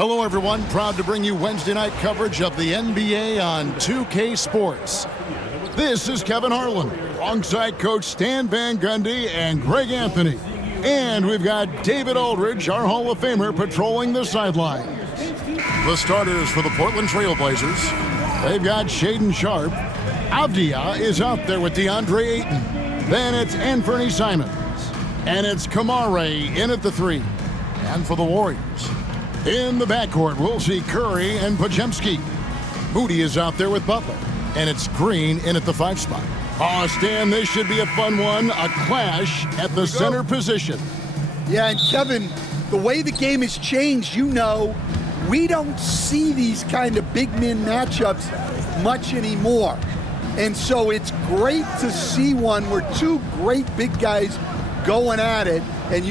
Hello, everyone. Proud to bring you Wednesday night coverage of the NBA on 2K Sports. This is Kevin Harlan, alongside Coach Stan Van Gundy and Greg Anthony. And we've got David Aldridge, our Hall of Famer, patrolling the sidelines. The starters for the Portland Trailblazers. They've got Shaedon Sharpe. Avdia is out there with DeAndre Ayton. Then it's Anthony Simons. And it's Kamare in at the 3. And for the Warriors, in the backcourt, we'll see Curry and Podziemski. Moody is out there with Butler. And it's Green in at the 5 spot. Oh, Stan, this should be a fun one. A clash at the center position. Yeah, and Kevin, the way the game has changed, we don't see these kind of big men matchups much anymore. And so it's great to see one where two great big guys going at it, and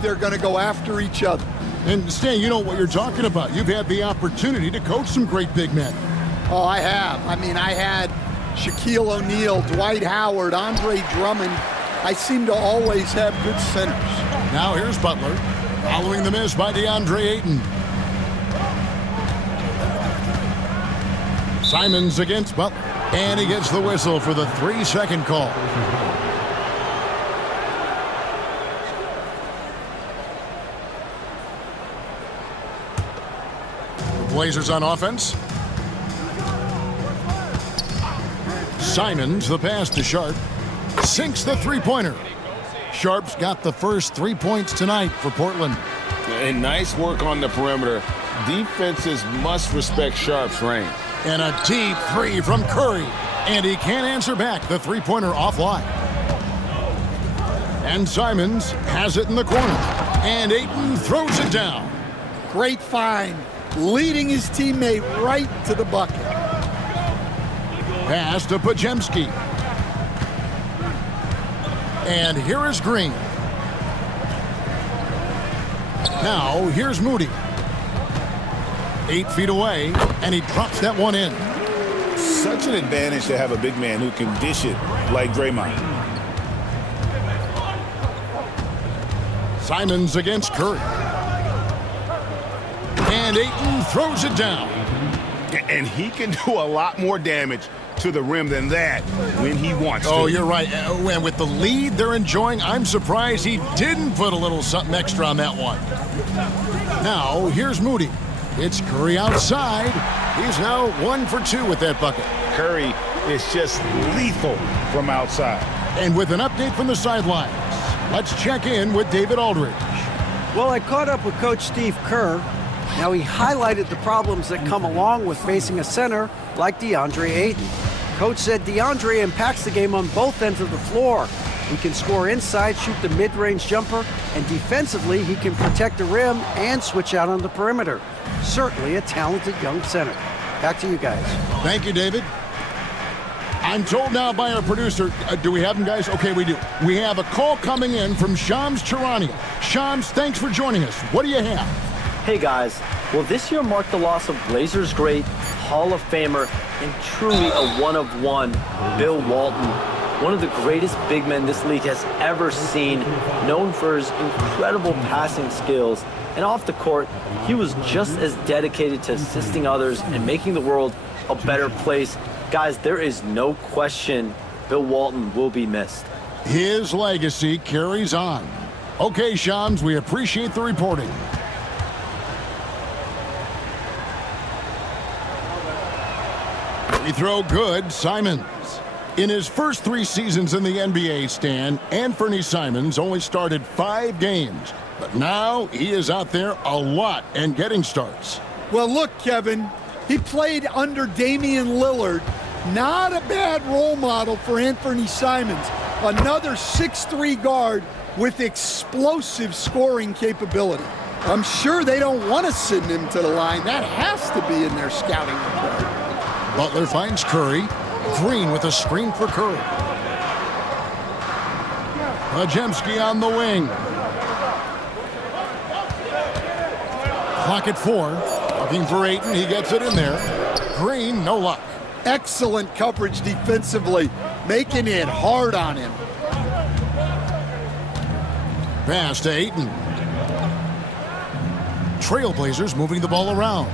they're going to go after each other. And Stan, you know what you're talking about. You've had the opportunity to coach some great big men. Oh, I have. I had Shaquille O'Neal, Dwight Howard, Andre Drummond. I seem to always have good centers. Now here's Butler, following the miss by DeAndre Ayton. Simons against Butler, and he gets the whistle for the 3-second call. Blazers on offense. Simons, the pass to Sharpe. Sinks the three-pointer. Sharpe's got the first 3 points tonight for Portland. And nice work on the perimeter. Defenses must respect Sharpe's range. And a deep three from Curry. And he can't answer back. The three-pointer offline. And Simons has it in the corner. And Ayton throws it down. Great find. Leading his teammate right to the bucket. Pass to Podziemski. And here is Green. Now here's Moody. 8 feet away, and he drops that one in. Such an advantage to have a big man who can dish it like Draymond. Simons against Curry. And Ayton throws it down. And he can do a lot more damage to the rim than that when he wants to. Oh, you're right. And with the lead they're enjoying, I'm surprised he didn't put a little something extra on that one. Now, here's Moody. It's Curry outside. He's now 1 for 2 with that bucket. Curry is just lethal from outside. And with an update from the sidelines, let's check in with David Aldridge. Well, I caught up with Coach Steve Kerr. Now, he highlighted the problems that come along with facing a center like DeAndre Ayton. Coach said DeAndre impacts the game on both ends of the floor. He can score inside, shoot the mid-range jumper, and defensively, he can protect the rim and switch out on the perimeter. Certainly a talented young center. Back to you guys. Thank you, David. I'm told now by our producer, do we have him, guys? Okay, we do. We have a call coming in from Shams Charania. Shams, thanks for joining us. What do you have? Hey guys, well this year marked the loss of Blazers great, Hall of Famer, and truly a one-of-one, Bill Walton. One of the greatest big men this league has ever seen, known for his incredible passing skills. And off the court, he was just as dedicated to assisting others and making the world a better place. Guys, there is no question Bill Walton will be missed. His legacy carries on. Okay, Shams, we appreciate the reporting. Free throw good, Simons. In his first 3 seasons in the NBA, Stan, Anthony Simons only started 5 games. But now he is out there a lot and getting starts. Well, look, Kevin, he played under Damian Lillard. Not a bad role model for Anthony Simons. Another 6'3" guard with explosive scoring capability. I'm sure they don't want to send him to the line. That has to be in their scouting report. Butler finds Curry. Green with a screen for Curry. Podziemski on the wing. Clock at 4. Looking for Ayton. He gets it in there. Green, no luck. Excellent coverage defensively, making it hard on him. Pass to Ayton. Trailblazers moving the ball around.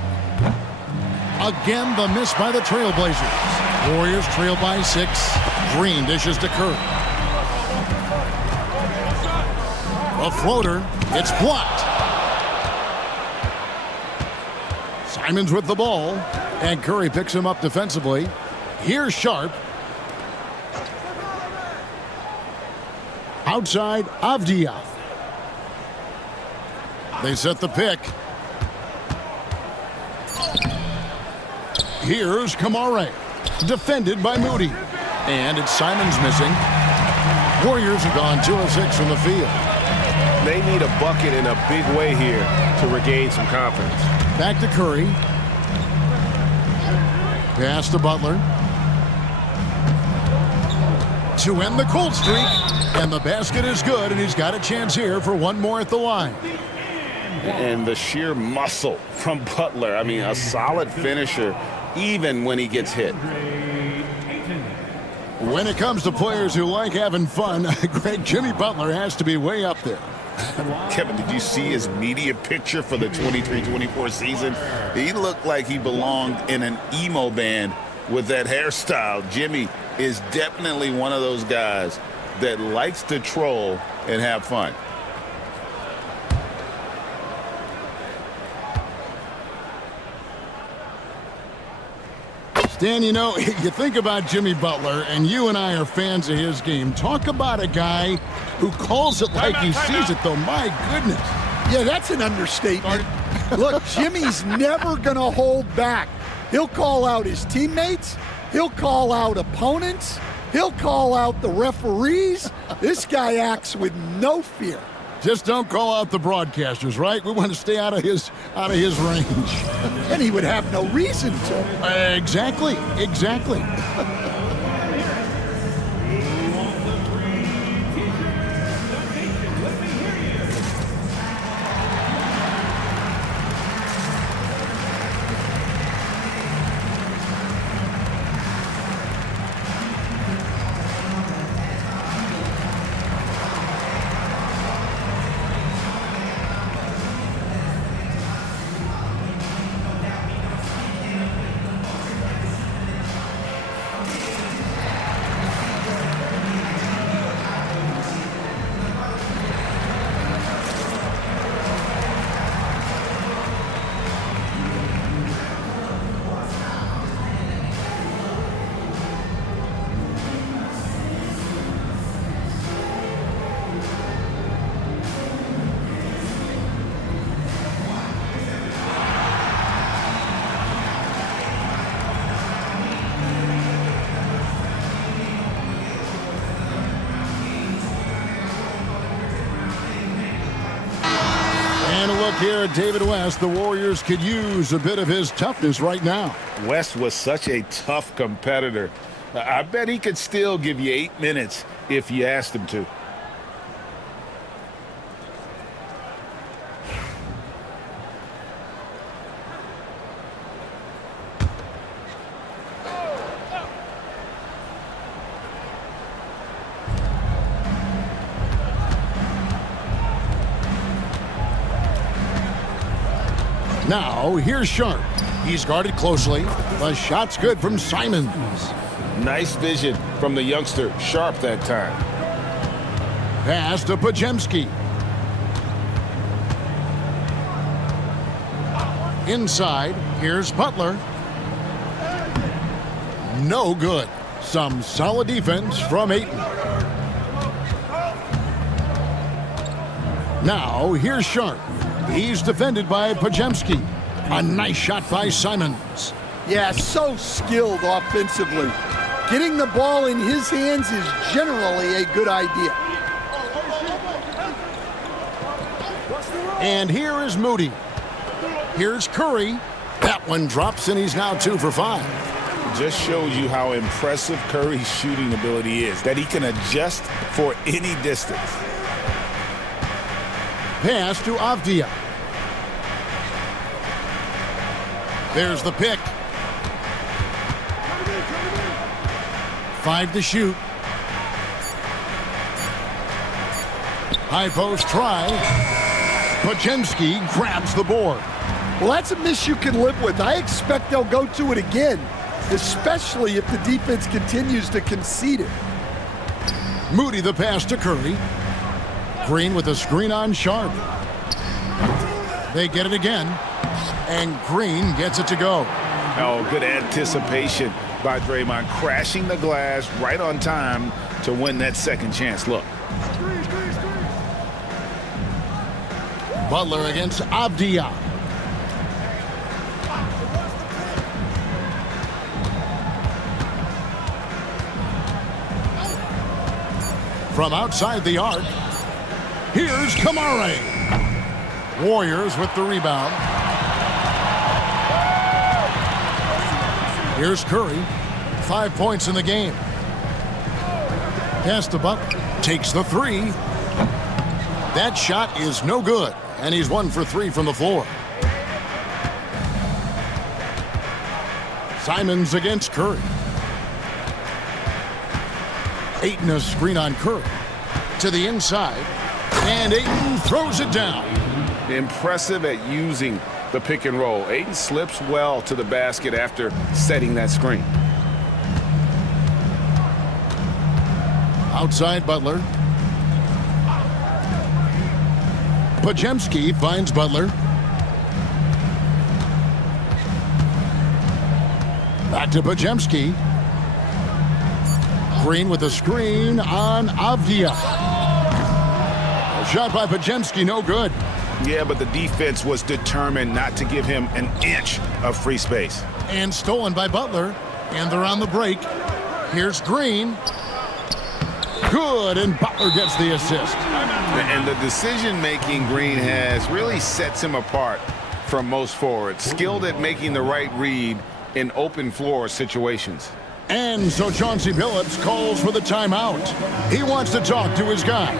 Again, the miss by the Trailblazers. Warriors trail by 6. Green dishes to Kerr. A floater. It's blocked. Simons with the ball. And Curry picks him up defensively. Here's Sharp. Outside, Avdia. They set the pick. Here's Kamare. Defended by Moody. And it's Simons missing. Warriors have gone 2 of 6 from the field. They need a bucket in a big way here to regain some confidence. Back to Curry. Pass to Butler. To end the cold streak. And the basket is good, and he's got a chance here for one more at the line. And the sheer muscle from Butler. I mean, a solid finisher, even when he gets hit. When it comes to players who like having fun, Greg, Jimmy Butler has to be way up there. Kevin, did you see his media picture for the 23-24 season? He looked like he belonged in an emo band with that hairstyle. Jimmy is definitely one of those guys that likes to troll and have fun. Stan, you know, you think about Jimmy Butler, and you and I are fans of his game. Talk about a guy who calls it like he sees it, though. My goodness. Yeah, that's an understatement. Look, Jimmy's never going to hold back. He'll call out his teammates. He'll call out opponents. He'll call out the referees. This guy acts with no fear. Just don't call out the broadcasters, right? We want to stay out of his range. And he would have no reason to. Exactly. And a look here at David West. The Warriors could use a bit of his toughness right now. West was such a tough competitor. I bet he could still give you 8 minutes if you asked him to. Now, here's Sharp. He's guarded closely. The shot's good from Simons. Nice vision from the youngster, Sharp, that time. Pass to Pajemski. Inside, here's Butler. No good. Some solid defense from Ayton. Now, here's Sharp. He's defended by Pajemski. A nice shot by Simons. Yeah, so skilled offensively. Getting the ball in his hands is generally a good idea. And here is Moody. Here's Curry. That one drops, and he's now 2 for 5. Just shows you how impressive Curry's shooting ability is, that he can adjust for any distance. Pass to Avdia. There's the pick. 5 to shoot. High post try. Pajemski grabs the board. Well, that's a miss you can live with. I expect they'll go to it again, especially if the defense continues to concede it. Moody the pass to Curry. Green with a screen on Sharp. They get it again, and Green gets it to go. Oh, good anticipation by Draymond, crashing the glass right on time to win that second chance look. Butler against Avdia. From outside the arc, here's Kamare. Warriors with the rebound. Here's Curry. 5 points in the game. Pass to Butler. Takes the three. That shot is no good, and he's 1 for 3 from the floor. Simons against Curry. Ayton a screen on Curry. To the inside, and Ayton throws it down. Impressive at using the pick and roll. Ayton slips well to the basket after setting that screen. Outside Butler. Pajemski finds Butler. Back to Pajemski. Green with a screen on Avdia. A shot by Pajemski, no good. Yeah, but the defense was determined not to give him an inch of free space. And stolen by Butler. And they're on the break. Here's Green. Good, and Butler gets the assist. And the decision-making Green has really sets him apart from most forwards. Skilled at making the right read in open floor situations. And so Chauncey Billups calls for the timeout. He wants to talk to his guys.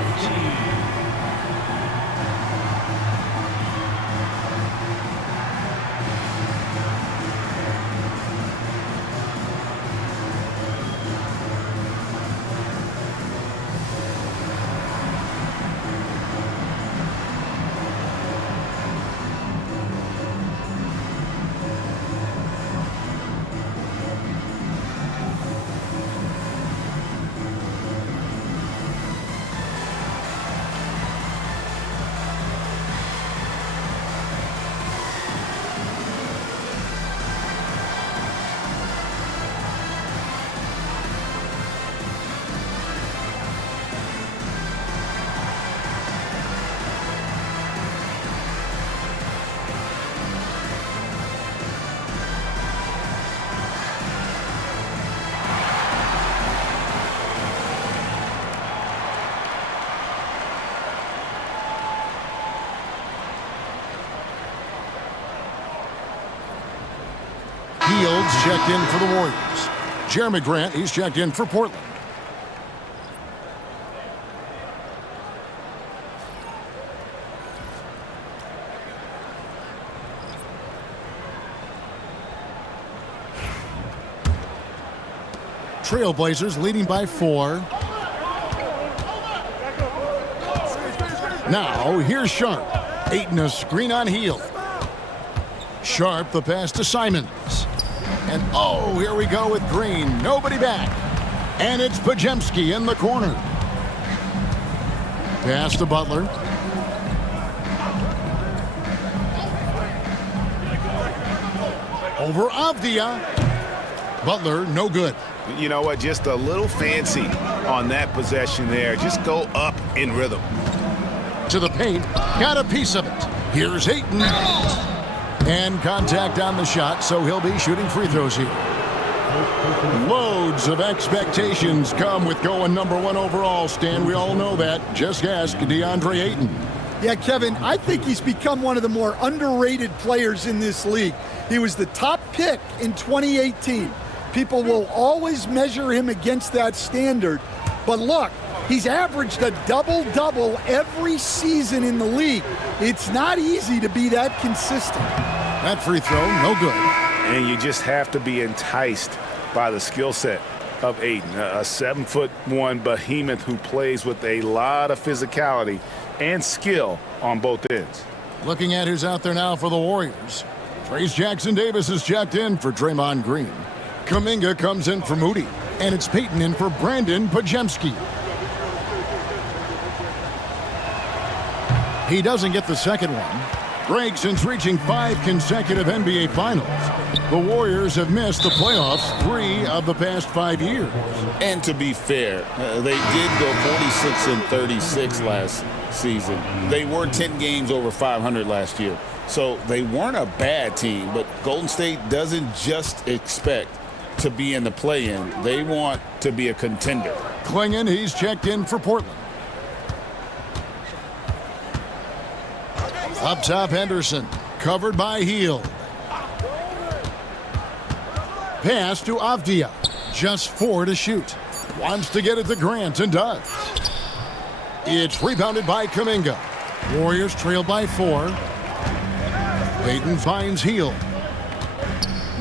Fields checked in for the Warriors. Jeremy Grant, he's checked in for Portland. Trailblazers leading by 4. Now, here's Sharp. Ayton a screen on Hield. Sharp the pass to Simons. And oh, here we go with Green. Nobody back. And it's Pajemski in the corner. Pass to Butler. Over Avdia. Butler, no good. You know what? Just a little fancy on that possession there. Just go up in rhythm. To the paint. Got a piece of it. Here's Ayton. And contact on the shot, so he'll be shooting free throws here. Loads of expectations come with going #1 overall, Stan. We all know that. Just ask DeAndre Ayton. Yeah, Kevin, I think he's become one of the more underrated players in this league. He was the top pick in 2018. People will always measure him against that standard. But look, he's averaged a double-double every season in the league. It's not easy to be that consistent. That free throw, no good. And you just have to be enticed by the skill set of Ayton, a 7'1" behemoth who plays with a lot of physicality and skill on both ends. Looking at who's out there now for the Warriors. Trace Jackson-Davis is checked in for Draymond Green. Kuminga comes in for Moody. And it's Peyton in for Brandon Pajemski. He doesn't get the second one. Greg, since reaching 5 consecutive NBA Finals, the Warriors have missed the playoffs 3 of the past 5 years. And to be fair, they did go 46-36 last season. They were 10 games over 500 last year. So they weren't a bad team, but Golden State doesn't just expect to be in the play-in. They want to be a contender. Klingon, he's checked in for Portland. Up top, Henderson, covered by Hield. Pass to Avdia, just 4 to shoot. Wants to get it to Grant and does. It's rebounded by Kuminga. Warriors trail by 4. Peyton finds Hield.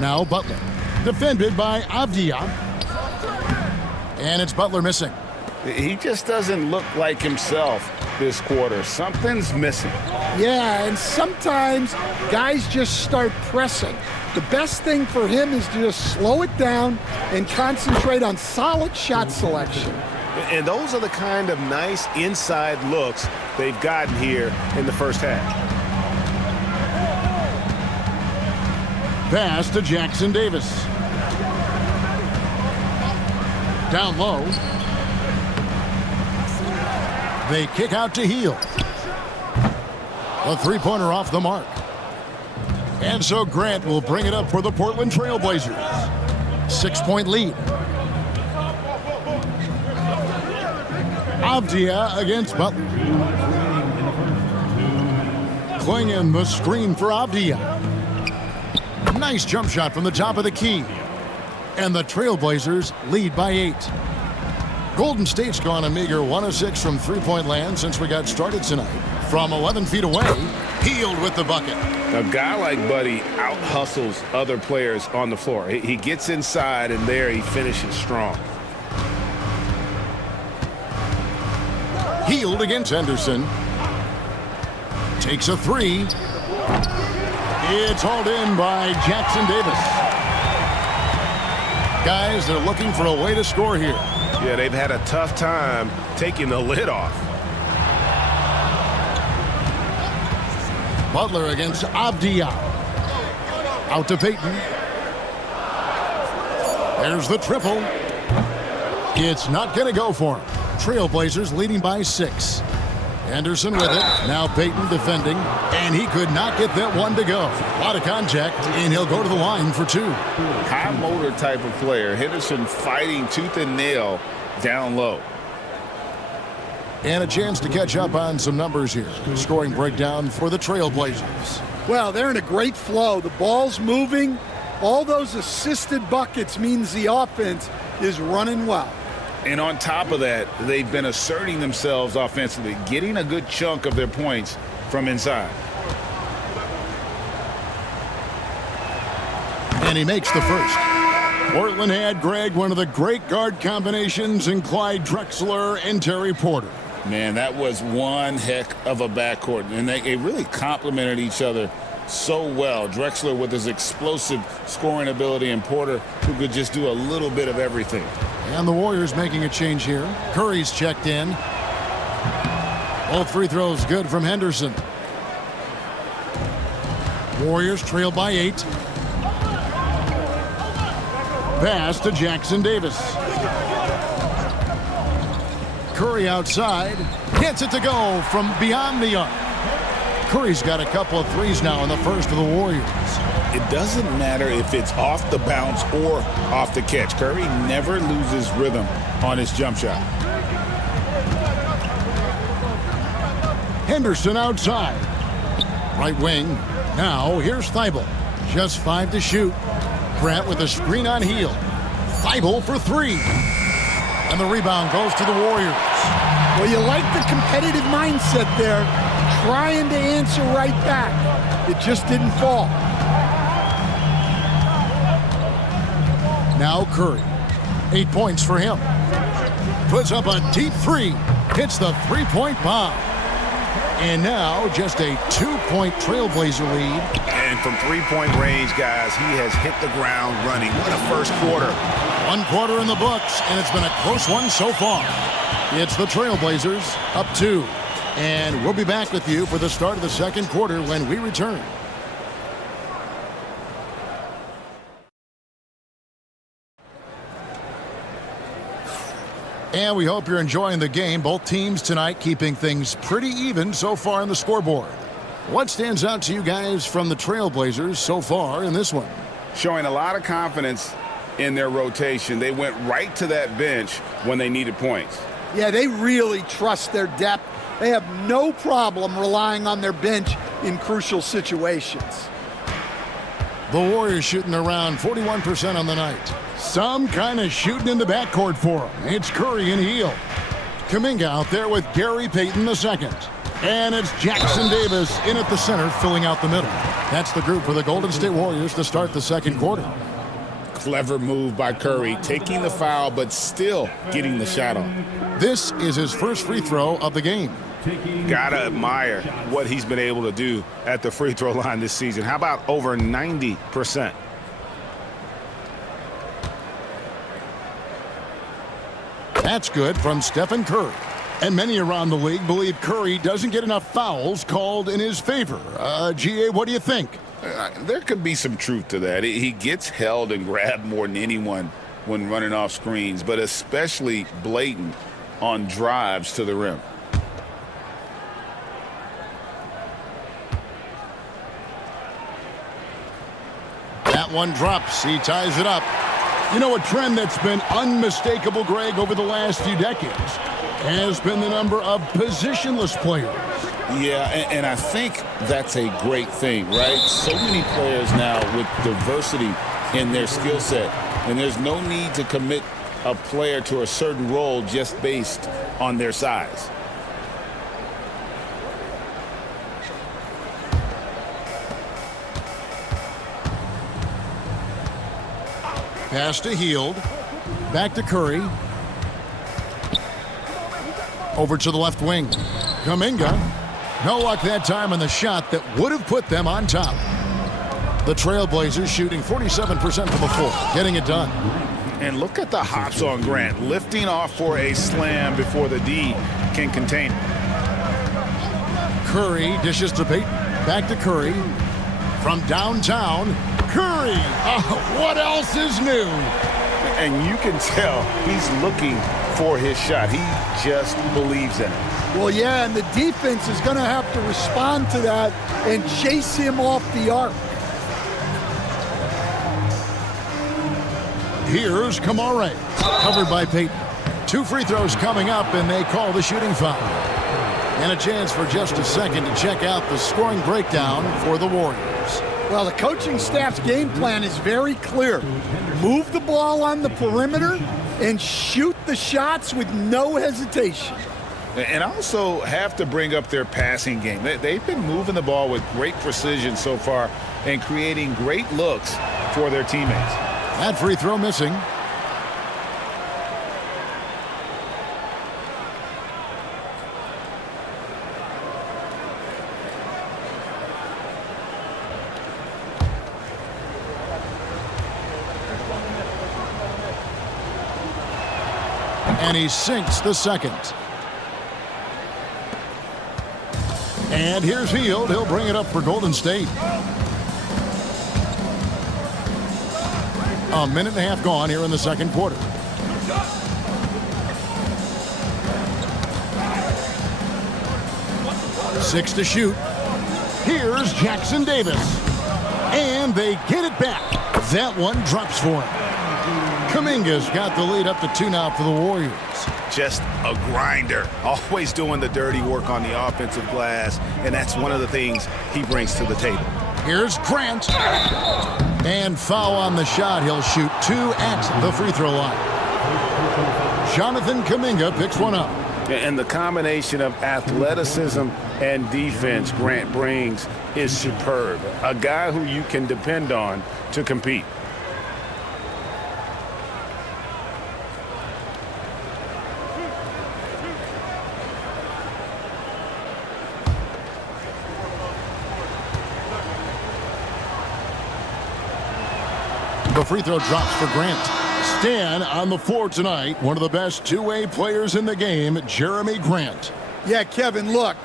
Now Butler, defended by Avdia. And it's Butler missing. He just doesn't look like himself this quarter. Something's missing. Yeah, and sometimes guys just start pressing. The best thing for him is to just slow it down and concentrate on solid shot selection. And those are the kind of nice inside looks they've gotten here in the first half. Pass to Jackson-Davis. Down low. They kick out to Hield. A three-pointer off the mark. And so Grant will bring it up for the Portland Trail Blazers. 6-point lead. Avdia against Butler. Klingon the screen for Avdia. Nice jump shot from the top of the key. And the Trailblazers lead by 8. Golden State's gone a meager 1 of 6 from three-point land since we got started tonight. From 11 feet away, Hield with the bucket. A guy like Buddy out-hustles other players on the floor. He gets inside, and there he finishes strong. Hield against Henderson. Takes a 3. It's hauled in by Jackson-Davis. Guys, they're looking for a way to score here. Yeah, they've had a tough time taking the lid off. Butler against Avdia. Out to Peyton. There's the triple. It's not going to go for him. Trailblazers leading by 6. Henderson with it. Now Peyton defending. And he could not get that one to go. A lot of contact, and he'll go to the line for 2. High motor type of player. Henderson fighting tooth and nail down low. And a chance to catch up on some numbers here. Scoring breakdown for the Trailblazers. Well, they're in a great flow. The ball's moving. All those assisted buckets means the offense is running well. And on top of that, they've been asserting themselves offensively, getting a good chunk of their points from inside. And he makes the first. Portland had, Greg, one of the great guard combinations in Clyde Drexler and Terry Porter. Man, that was one heck of a backcourt, and they really complemented each other so well. Drexler with his explosive scoring ability, and Porter who could just do a little bit of everything. And the Warriors making a change here. Curry's checked in. Both free throws good from Henderson. Warriors trail by 8. Pass to Jackson-Davis. Curry outside. Gets it to go from beyond the arc. Curry's got a couple of threes now in the first for the Warriors. It doesn't matter if it's off the bounce or off the catch. Curry never loses rhythm on his jump shot. Henderson outside. Right wing. Now here's Thibault. Just 5 to shoot. Grant with a screen on Hield. Thibault for 3. And the rebound goes to the Warriors. Well, you like the competitive mindset there, trying to answer right back. It just didn't fall. Now Curry. 8 points for him. Puts up a deep 3. Hits the three-point bomb. And now just a 2-point Trailblazer lead. And from three-point range, guys, he has hit the ground running. What a first quarter. 1 quarter in the books, and it's been a close one so far. It's the Trailblazers up 2. And we'll be back with you for the start of the second quarter when we return. And we hope you're enjoying the game. Both teams tonight keeping things pretty even so far on the scoreboard. What stands out to you guys from the Trailblazers so far in this one? Showing a lot of confidence in their rotation. They went right to that bench when they needed points. Yeah, they really trust their depth. They have no problem relying on their bench in crucial situations. The Warriors shooting around 41% on the night. Some kind of shooting in the backcourt for them. It's Curry and Hield. Kuminga out there with Gary Payton II. And it's Jackson Davis in at the center, filling out the middle. That's the group for the Golden State Warriors to start the second quarter. Clever move by Curry, taking the foul but still getting the shot on. This is his first free throw of the game. Gotta admire what he's been able to do at the free throw line this season. How about over 90%? That's good from Stephen Curry. And many around the league believe Curry doesn't get enough fouls called in his favor. GA, what do you think? There could be some truth to that. He gets held and grabbed more than anyone when running off screens, but especially blatant on drives to the rim. That one drops. He ties it up. You know, a trend that's been unmistakable, Greg, over the last few decades has been the number of positionless players. Yeah, and I think that's a great thing, right? So many players now with diversity in their skill set, and there's no need to commit a player to a certain role just based on their size. Pass to Hield. Back to Curry. Over to the left wing. Kuminga. No luck that time on the shot that would have put them on top. The Trailblazers shooting 47% from the floor. Getting it done. And look at the hops on Grant. Lifting off for a slam before the D can contain it. Curry dishes to Payton. Back to Curry. From downtown. Curry! What else is new? And you can tell he's looking for his shot. He just believes in it. Well, yeah, and the defense is going to have to respond to that and chase him off the arc. Here's Kamare. Covered by Payton. 2 free throws coming up, and they call the shooting foul. And a chance for just a second to check out the scoring breakdown for the Warriors. Well, the coaching staff's game plan is very clear. Move the ball on the perimeter and shoot the shots with no hesitation. And also have to bring up their passing game. They've been moving the ball with great precision so far and creating great looks for their teammates. That free throw missing. And he sinks the second. And here's Hield. He'll bring it up for Golden State. A minute and a half gone here in the second quarter. Six to shoot. Here's Jackson Davis. And they get it back. That one drops for him. Kuminga's got the lead up to 2 now for the Warriors. Just a grinder, always doing the dirty work on the offensive glass, and that's one of the things he brings to the table. Here's Grant. And foul on the shot. He'll shoot 2 at the free throw line. Jonathan Kuminga picks one up. And the combination of athleticism and defense Grant brings is superb. A guy who you can depend on to compete. The free throw drops for Grant. Stan on the floor tonight, one of the best two-way players in the game, Jeremy Grant. Yeah, Kevin, look,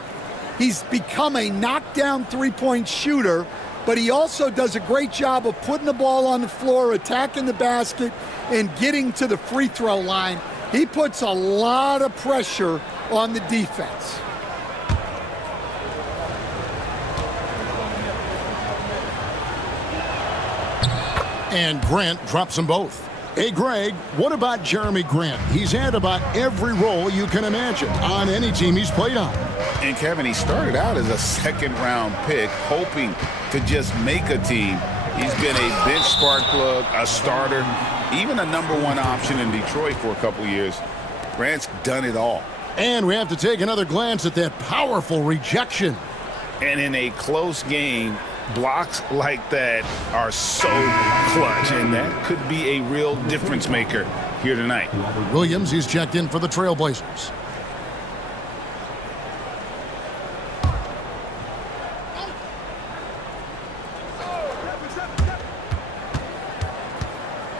he's become a knockdown three-point shooter, but he also does a great job of putting the ball on the floor, attacking the basket, and getting to the free throw line. He puts a lot of pressure on the defense. And Grant drops them both. Hey, Greg, what about Jeremy Grant? He's had about every role you can imagine on any team he's played on. And Kevin, he started out as a second-round pick, hoping to just make a team. He's been a bench spark plug, a starter, even a #1 option in Detroit for a couple years. Grant's done it all. And we have to take another glance at that powerful rejection. And in a close game, blocks like that are so clutch, and that could be a real difference maker here tonight. Williams, he's checked in for the Trailblazers.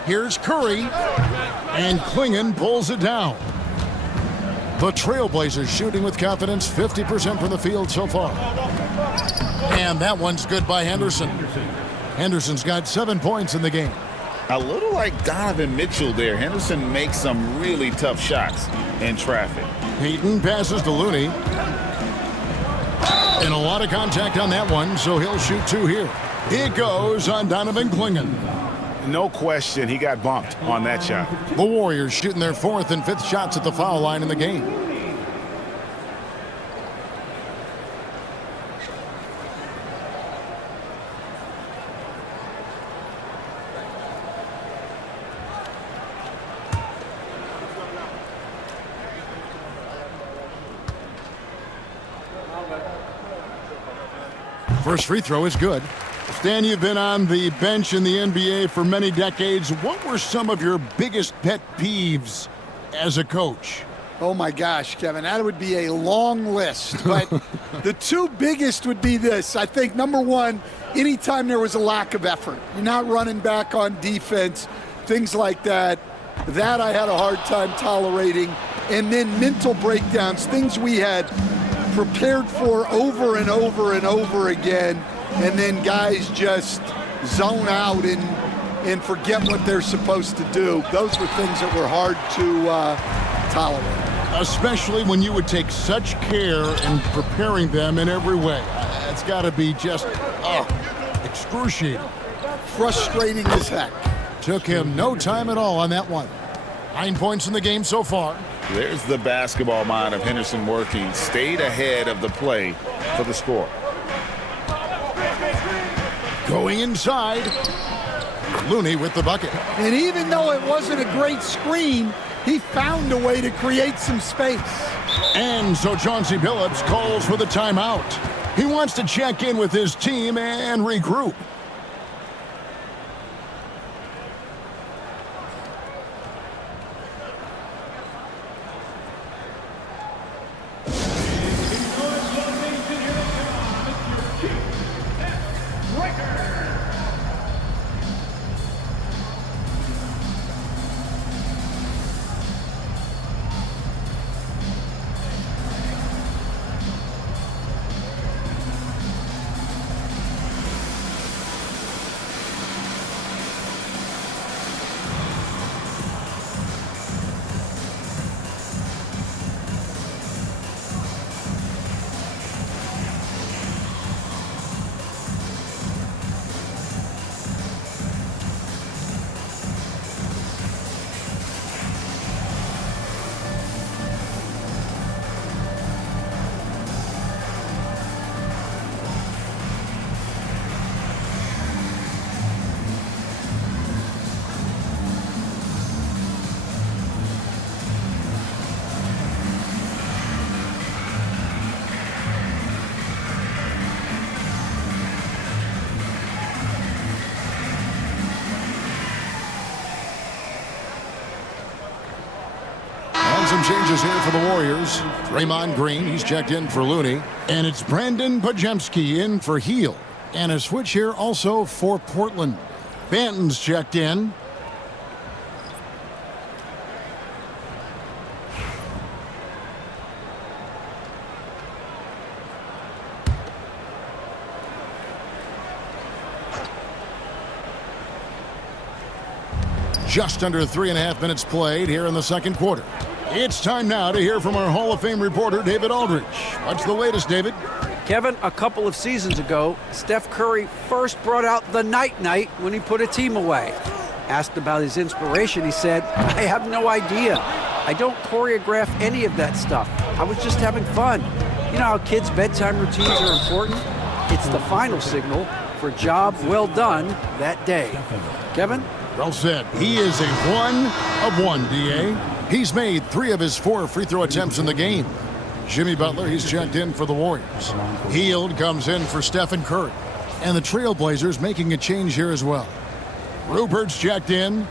Here's Curry, and Klingon pulls it down. The Trailblazers shooting with confidence, 50% from the field so far. And that one's good by Henderson. Henderson's got 7 points in the game. A little like Donovan Mitchell there. Henderson makes some really tough shots in traffic. Payton passes to Looney. And a lot of contact on that one, so he'll shoot 2 here. It goes on Donovan Klingon. No question, he got bumped on that shot. The Warriors shooting their 4th and 5th shots at the foul line in the game. First free throw is good. Stan, you've been on the bench in the NBA for many decades. What were some of your biggest pet peeves as a coach? Oh my gosh, Kevin, that would be a long list. But the 2 biggest would be this. I think #1, anytime there was a lack of effort, you're not running back on defense, things like that. That I had a hard time tolerating. And then mental breakdowns, things we had prepared for over and over and over again. And then guys just zone out and forget what they're supposed to do. Those were things that were hard to tolerate. Especially when you would take such care in preparing them in every way. It's got to be just excruciating. Frustrating as heck. Took him no time at all on that one. 9 points in the game so far. There's the basketball mind of Henderson working. Stayed ahead of the play for the score. Going inside. Looney with the bucket. And even though it wasn't a great screen, he found a way to create some space. And so Chauncey Billups calls for the timeout. He wants to check in with his team and regroup. Some changes here for the Warriors. Draymond Green, he's checked in for Looney. And it's Brandon Pajemski in for Heel. And a switch here also for Portland. Banton's checked in. Just under 3.5 minutes played here in the second quarter. It's time now to hear from our Hall of Fame reporter, David Aldridge. What's the latest, David? Kevin, a couple of seasons ago, Steph Curry first brought out the night-night when he put a team away. Asked about his inspiration, he said, "I have no idea. I don't choreograph any of that stuff. I was just having fun." You know how kids' bedtime routines are important? It's the final signal for a job well done that day. Kevin? Well said. He is a 1 of 1, D.A. He's made 3 of his 4 free throw attempts in the game. Jimmy Butler, he's checked in for the Warriors. Hield comes in for Stephen Curry. And the Trailblazers making a change here as well. Rupert's checked in.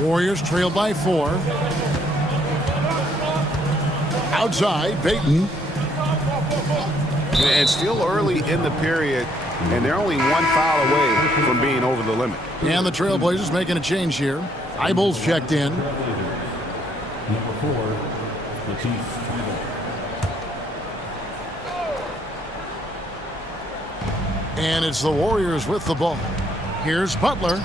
Warriors trail by 4. Outside, Payton. And still early in the period, and they're only 1 foul away from being over the limit. And the Trailblazers making a change here. Eibel's checked in. Number 4, Latif. And it's the Warriors with the ball. Here's Butler.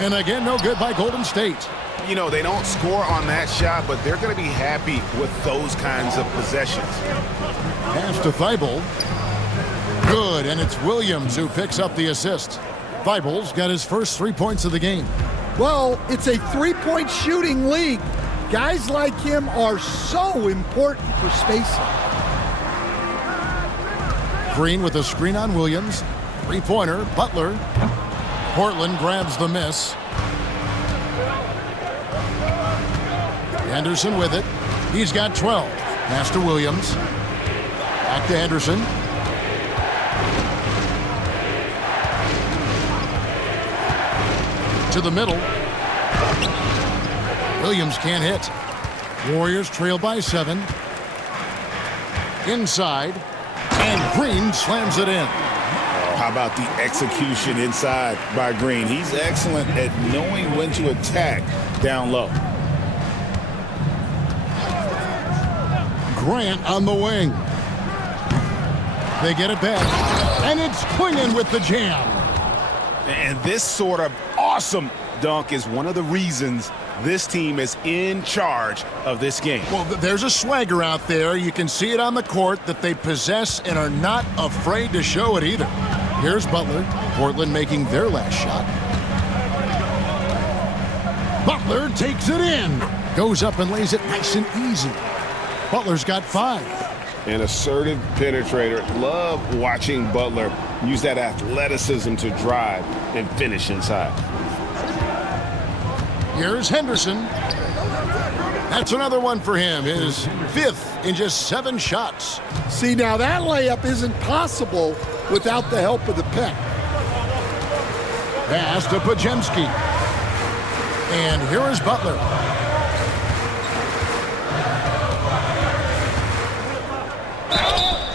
And again, no good by Golden State. You know, they don't score on that shot, but they're going to be happy with those kinds of possessions. Pass to Thibault. Good, and it's Williams who picks up the assist. Thibault's got his first 3 points of the game. Well, it's a 3-point shooting league. Guys like him are so important for spacing. Green with a screen on Williams. 3-pointer, Butler. Portland grabs the miss. Henderson with it. He's got 12. Pass to Williams. Back to Henderson. To the middle. Williams can't hit. Warriors trail by 7. Inside. And Green slams it in. How about the execution inside by Green? He's excellent at knowing when to attack down low. Grant on the wing. They get it back. And it's Klingon with the jam. And this sort of awesome dunk is one of the reasons this team is in charge of this game. Well, there's a swagger out there. You can see it on the court that they possess and are not afraid to show it either. Here's Butler. Portland making their last shot. Butler takes it in. Goes up and lays it nice and easy. Butler's got 5. An assertive penetrator. Love watching Butler use that athleticism to drive and finish inside. Here's Henderson. That's another one for him. His 5th in just 7 shots. See, now that layup isn't possible without the help of the pick. Pass to Pajemski. And here is Butler.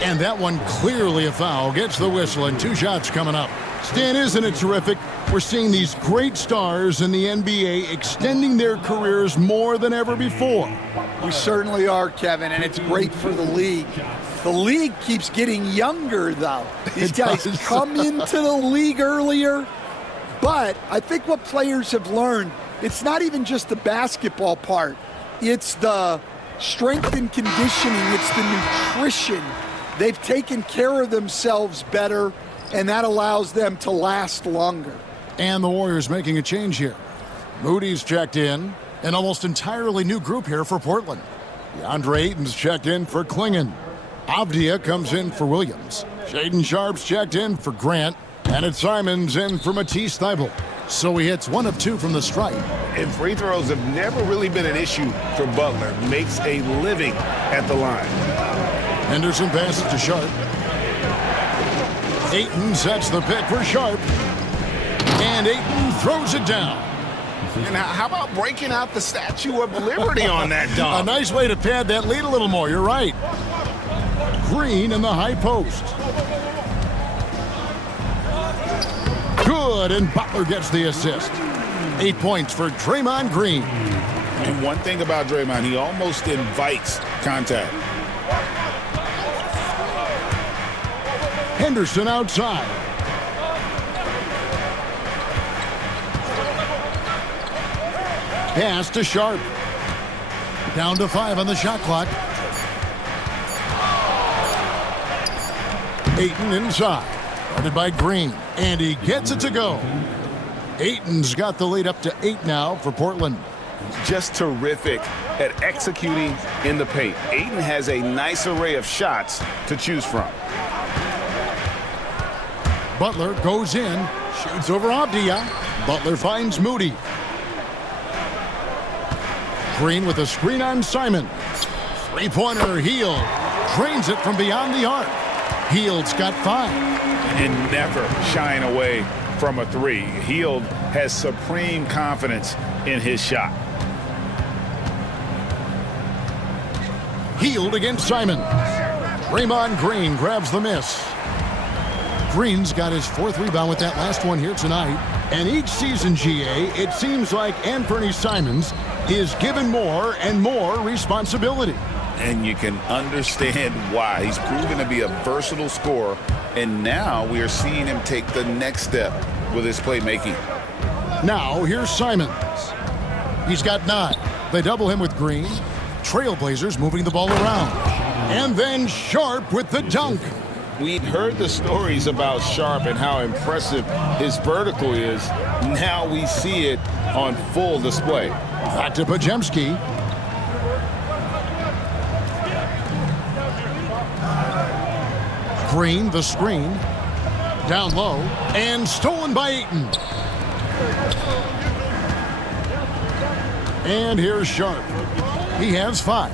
And that one clearly a foul. Gets the whistle and 2 shots coming up. Stan, isn't it terrific? We're seeing these great stars in the NBA extending their careers more than ever before. We certainly are, Kevin, and it's great for the league. The league keeps getting younger, though. These guys come into the league earlier, but I think what players have learned, it's not even just the basketball part. It's the strength and conditioning. It's the nutrition. They've taken care of themselves better, and that allows them to last longer. And the Warriors making a change here. Moody's checked in. An almost entirely new group here for Portland. DeAndre Ayton's checked in for Klingon. Avdia comes in for Williams. Shaden Sharp's checked in for Grant. And it's Simons in for Matisse Thybulle. So he hits 1 of 2 from the stripe. And free throws have never really been an issue for Butler. Makes a living at the line. Henderson passes to Sharp. Ayton sets the pick for Sharp. And Ayton throws it down. And how about breaking out the Statue of Liberty on that dunk? A nice way to pad that lead a little more. You're right. Green in the high post. Good, and Butler gets the assist. 8 points for Draymond Green. And one thing about Draymond, he almost invites contact. Henderson outside. Pass to Sharp. Down to 5 on the shot clock. Ayton inside. Guarded by Green. And he gets it to go. Ayton's got the lead up to 8 now for Portland. Just terrific at executing in the paint. Ayton has a nice array of shots to choose from. Butler goes in. Shoots over Abdia. Butler finds Moody. Green with a screen on Simon. Three-pointer, Hield. Drains it from beyond the arc. Hield's got 5. And never shying away from a three. Hield has supreme confidence in his shot. Hield against Simon. Draymond Green grabs the miss. Green's got his 4th rebound with that last one here tonight. And each season, GA, it seems like Anthony Simons is given more and more responsibility. And you can understand why. He's proven to be a versatile scorer, and now we are seeing him take the next step with his playmaking. Now here's Simons. He's got 9. They double him with Green. Trailblazers moving the ball around. And then Sharp with the dunk. We'd heard the stories about Sharp and how impressive his vertical is. Now we see it on full display. Back to Podziemski. Green, the screen. Down low. And stolen by Ayton. And here's Sharp. He has 5.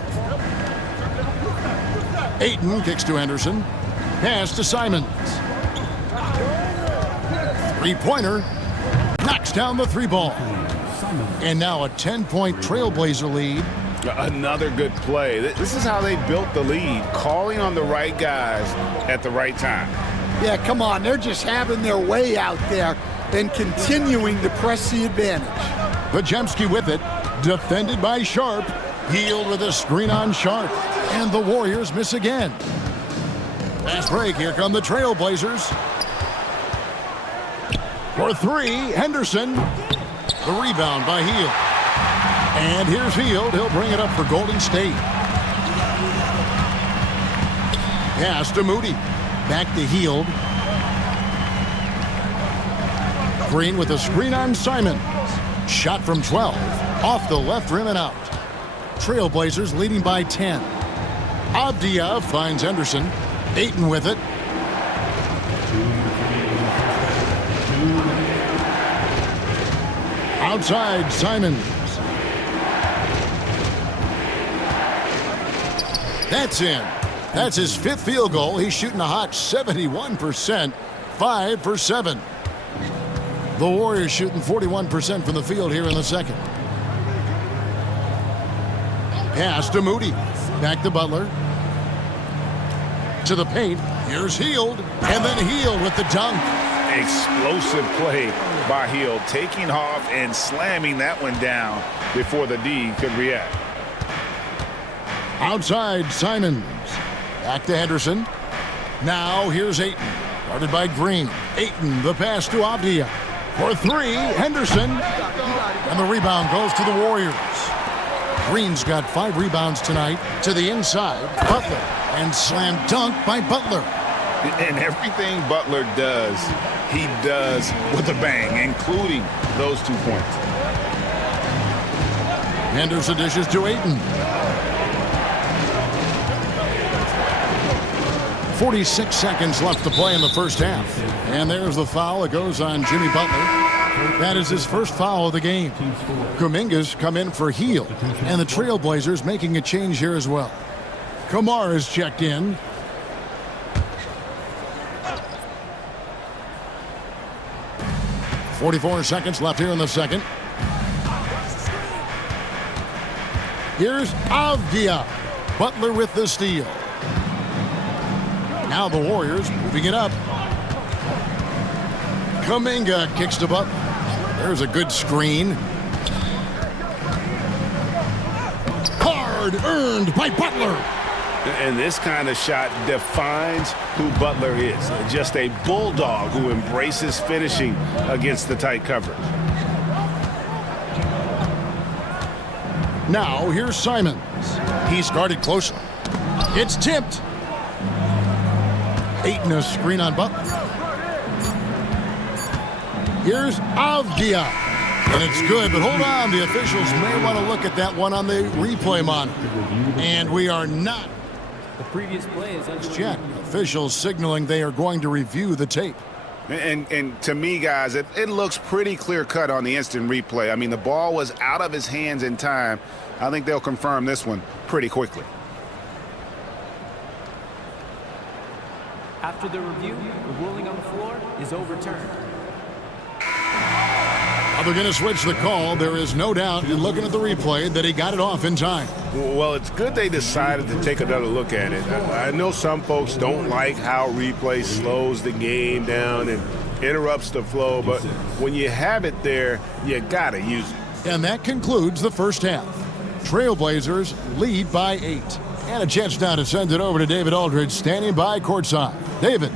Ayton kicks to Henderson. Pass to Simons. Three-pointer. Knocks down the 3-ball. And now a 10-point Trailblazer lead. Another good play. This is how they built the lead, calling on the right guys at the right time. Yeah, come on. They're just having their way out there and continuing to press the advantage. Podziemski with it. Defended by Sharp. Hield with a screen on Sharp. And the Warriors miss again. Fast break. Here come the Trailblazers. For 3, Henderson. The rebound by Hield. And here's Hield. He'll bring it up for Golden State. Pass to Moody. Back to Hield. Green with a screen on Simon. Shot from 12. Off the left rim and out. Trailblazers leading by 10. Abdia finds Henderson. Ayton with it. Outside, Simons. That's in. That's his 5th field goal. He's shooting a hot 71%, 5 for 7. The Warriors shooting 41% from the field here in the second. Pass to Moody. Back to Butler. To the paint. Here's Hield. And then Hield with the dunk. Explosive play by Hield, taking off and slamming that one down before the D could react. Outside, Simons. Back to Henderson. Now here's Ayton. Guarded by Green. Ayton, the pass to Abdia. For 3, Henderson. And the rebound goes to the Warriors. Green's got 5 rebounds tonight. To the inside, Butler. And slam dunk by Butler. And everything Butler does, he does with a bang, including those 2 points. Henderson dishes to Ayton. 46 seconds left to play in the first half. And there's the foul. It goes on Jimmy Butler. That is his first foul of the game. Kuminga's come in for Hield. And the Trailblazers making a change here as well. Kamara is checked in. 44 seconds left here in the second. Here's Avdia. Butler with the steal. Now the Warriors moving it up. Kuminga kicks to Butler. There's a good screen. Hard earned by Butler. And this kind of shot defines who Butler is. Just a bulldog who embraces finishing against the tight coverage. Now here's Simons. He's guarded closely. It's tipped. Ayton a screen on Butler. Here's Avdia. And it's good, but hold on. The officials may want to look at that one on the replay monitor. And we are not. The previous play is Check. Officials signaling they are going to review the tape. And to me, guys, it looks pretty clear-cut on the instant replay. I mean, the ball was out of his hands in time. I think they'll confirm this one pretty quickly. After the review, the ruling on the floor is overturned. Now they're going to switch the call. There is no doubt in looking at the replay that he got it off in time. Well, it's good they decided to take another look at it. I know some folks don't like how replay slows the game down and interrupts the flow, but when you have it there, you got to use it. And that concludes the first half. Trailblazers lead by 8. And a chance now to send it over to David Aldridge, standing by courtside. David.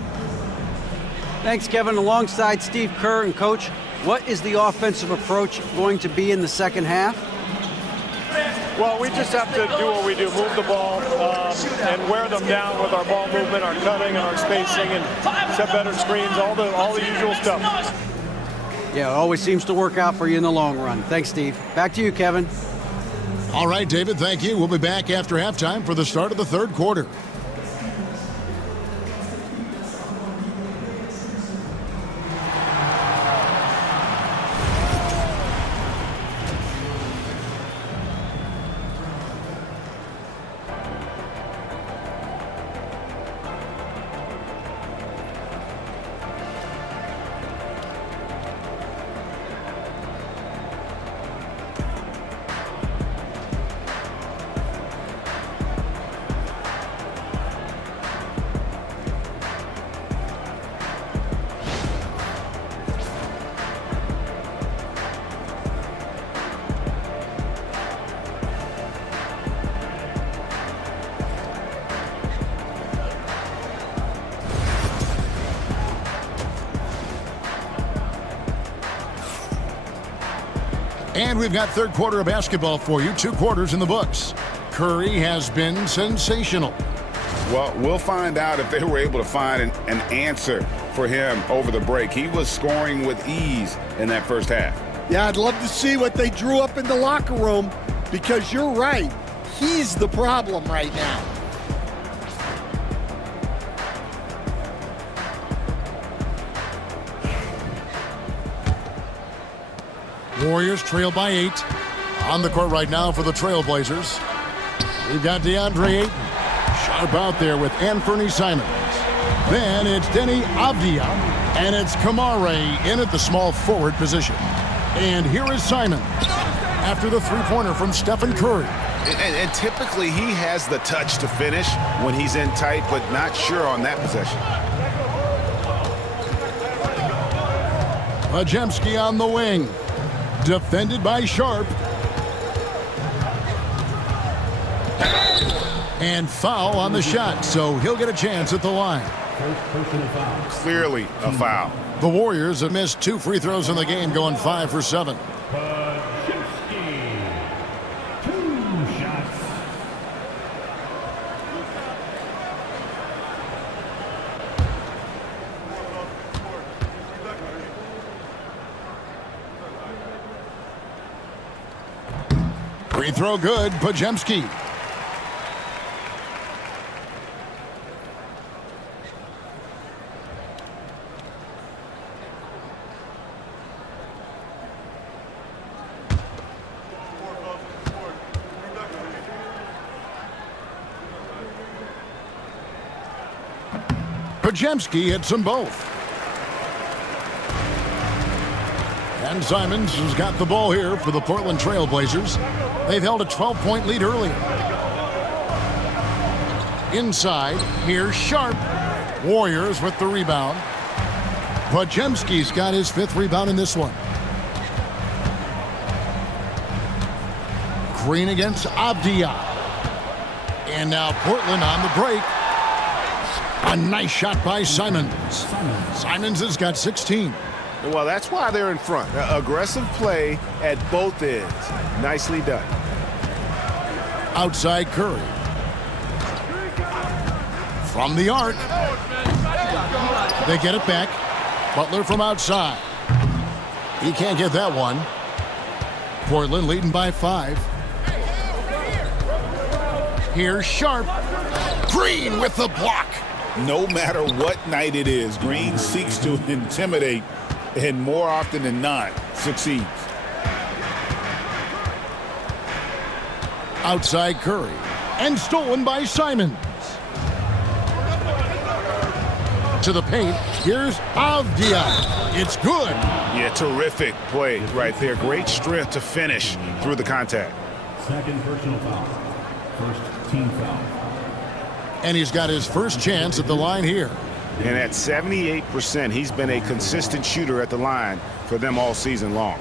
Thanks, Kevin. Alongside Steve Kerr and Coach, what is the offensive approach going to be in the second half? Well, we just have to do what we do, move the ball and wear them down with our ball movement, our cutting, and our spacing, and set better screens, all the usual stuff. Yeah, it always seems to work out for you in the long run. Thanks, Steve. Back to you, Kevin. All right, David, thank you. We'll be back after halftime for the start of the third quarter. And we've got third quarter of basketball for you. 2 quarters in the books. Curry has been sensational. Well, we'll find out if they were able to find an answer for him over the break. He was scoring with ease in that first half. Yeah, I'd love to see what they drew up in the locker room, because you're right. He's the problem right now. Warriors trail by 8. On the court right now for the Trailblazers. We've got DeAndre Ayton. Sharp out there with Anthony Simons. Then it's Denny Avdia. And it's Kamare in at the small forward position. And here is Simons after the three-pointer from Stephen Curry. And typically he has the touch to finish when he's in tight, but not sure on that possession. Majemski on the wing. Defended by Sharp. And foul on the shot, so he'll get a chance at the line. Clearly a foul. The Warriors have missed 2 free throws in the game, going 5 for 7. Free throw good, Majemski. Majemski hits them both. And Simons has got the ball here for the Portland Trail Blazers. They've held a 12-point lead earlier. Inside, here's Sharp. Warriors with the rebound. Podziemski's got his 5th rebound in this one. Green against Avdia. And now Portland on the break. A nice shot by Simons. Simons has got 16. Well, that's why they're in front. Aggressive play at both ends. Nicely done. Outside Curry. From the arc. They get it back. Butler from outside. He can't get that one. Portland leading by 5. Here's Sharp. Green with the block. No matter what night it is, Green seeks to intimidate and more often than not succeeds. Outside Curry. And stolen by Simons. To the paint. Here's Avdia. It's good. Yeah, terrific play right there. Great strength to finish through the contact. Second personal foul. First team foul. And he's got his first chance at the line here. And at 78%, he's been a consistent shooter at the line for them all season long.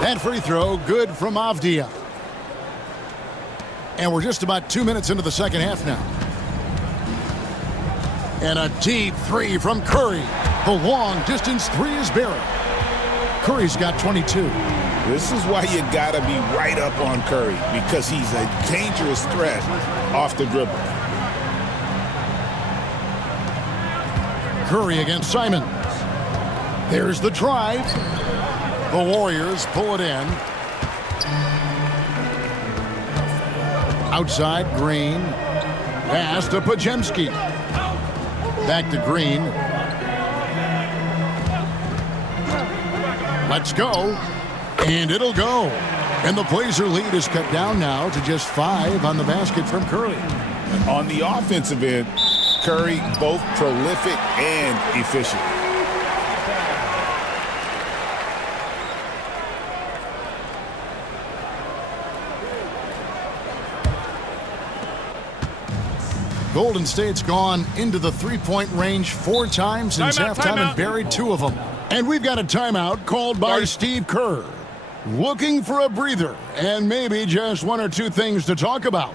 That free throw, good from Avdia. And we're just about 2 minutes into the second half now. And a deep 3 from Curry. The long distance 3 is buried. Curry's got 22. This is why you gotta be right up on Curry, because he's a dangerous threat off the dribble. Curry against Simons. There's the drive. The Warriors pull it in. Outside, Green. Pass to Podziemski. Back to Green. Let's go. And it'll go. And the Blazer lead is cut down now to just 5 on the basket from Curry. On the offensive end, Curry both prolific and efficient. Golden State's gone into the three-point range 4 times since halftime and buried 2 of them. And we've got a timeout called by Steve Kerr. Looking for a breather and maybe just 1 or 2 things to talk about.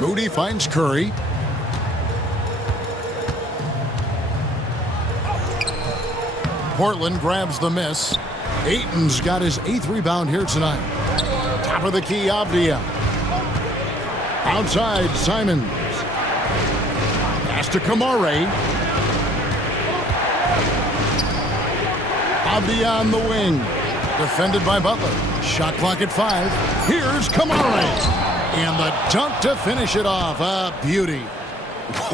Moody finds Curry. Portland grabs the miss. Ayton's got his 8th rebound here tonight. Top of the key, Avdia. Outside, Simons. Pass to Kamare. Avdia on the wing. Defended by Butler. Shot clock at 5. Here's Kamare. And the dunk to finish it off. A beauty.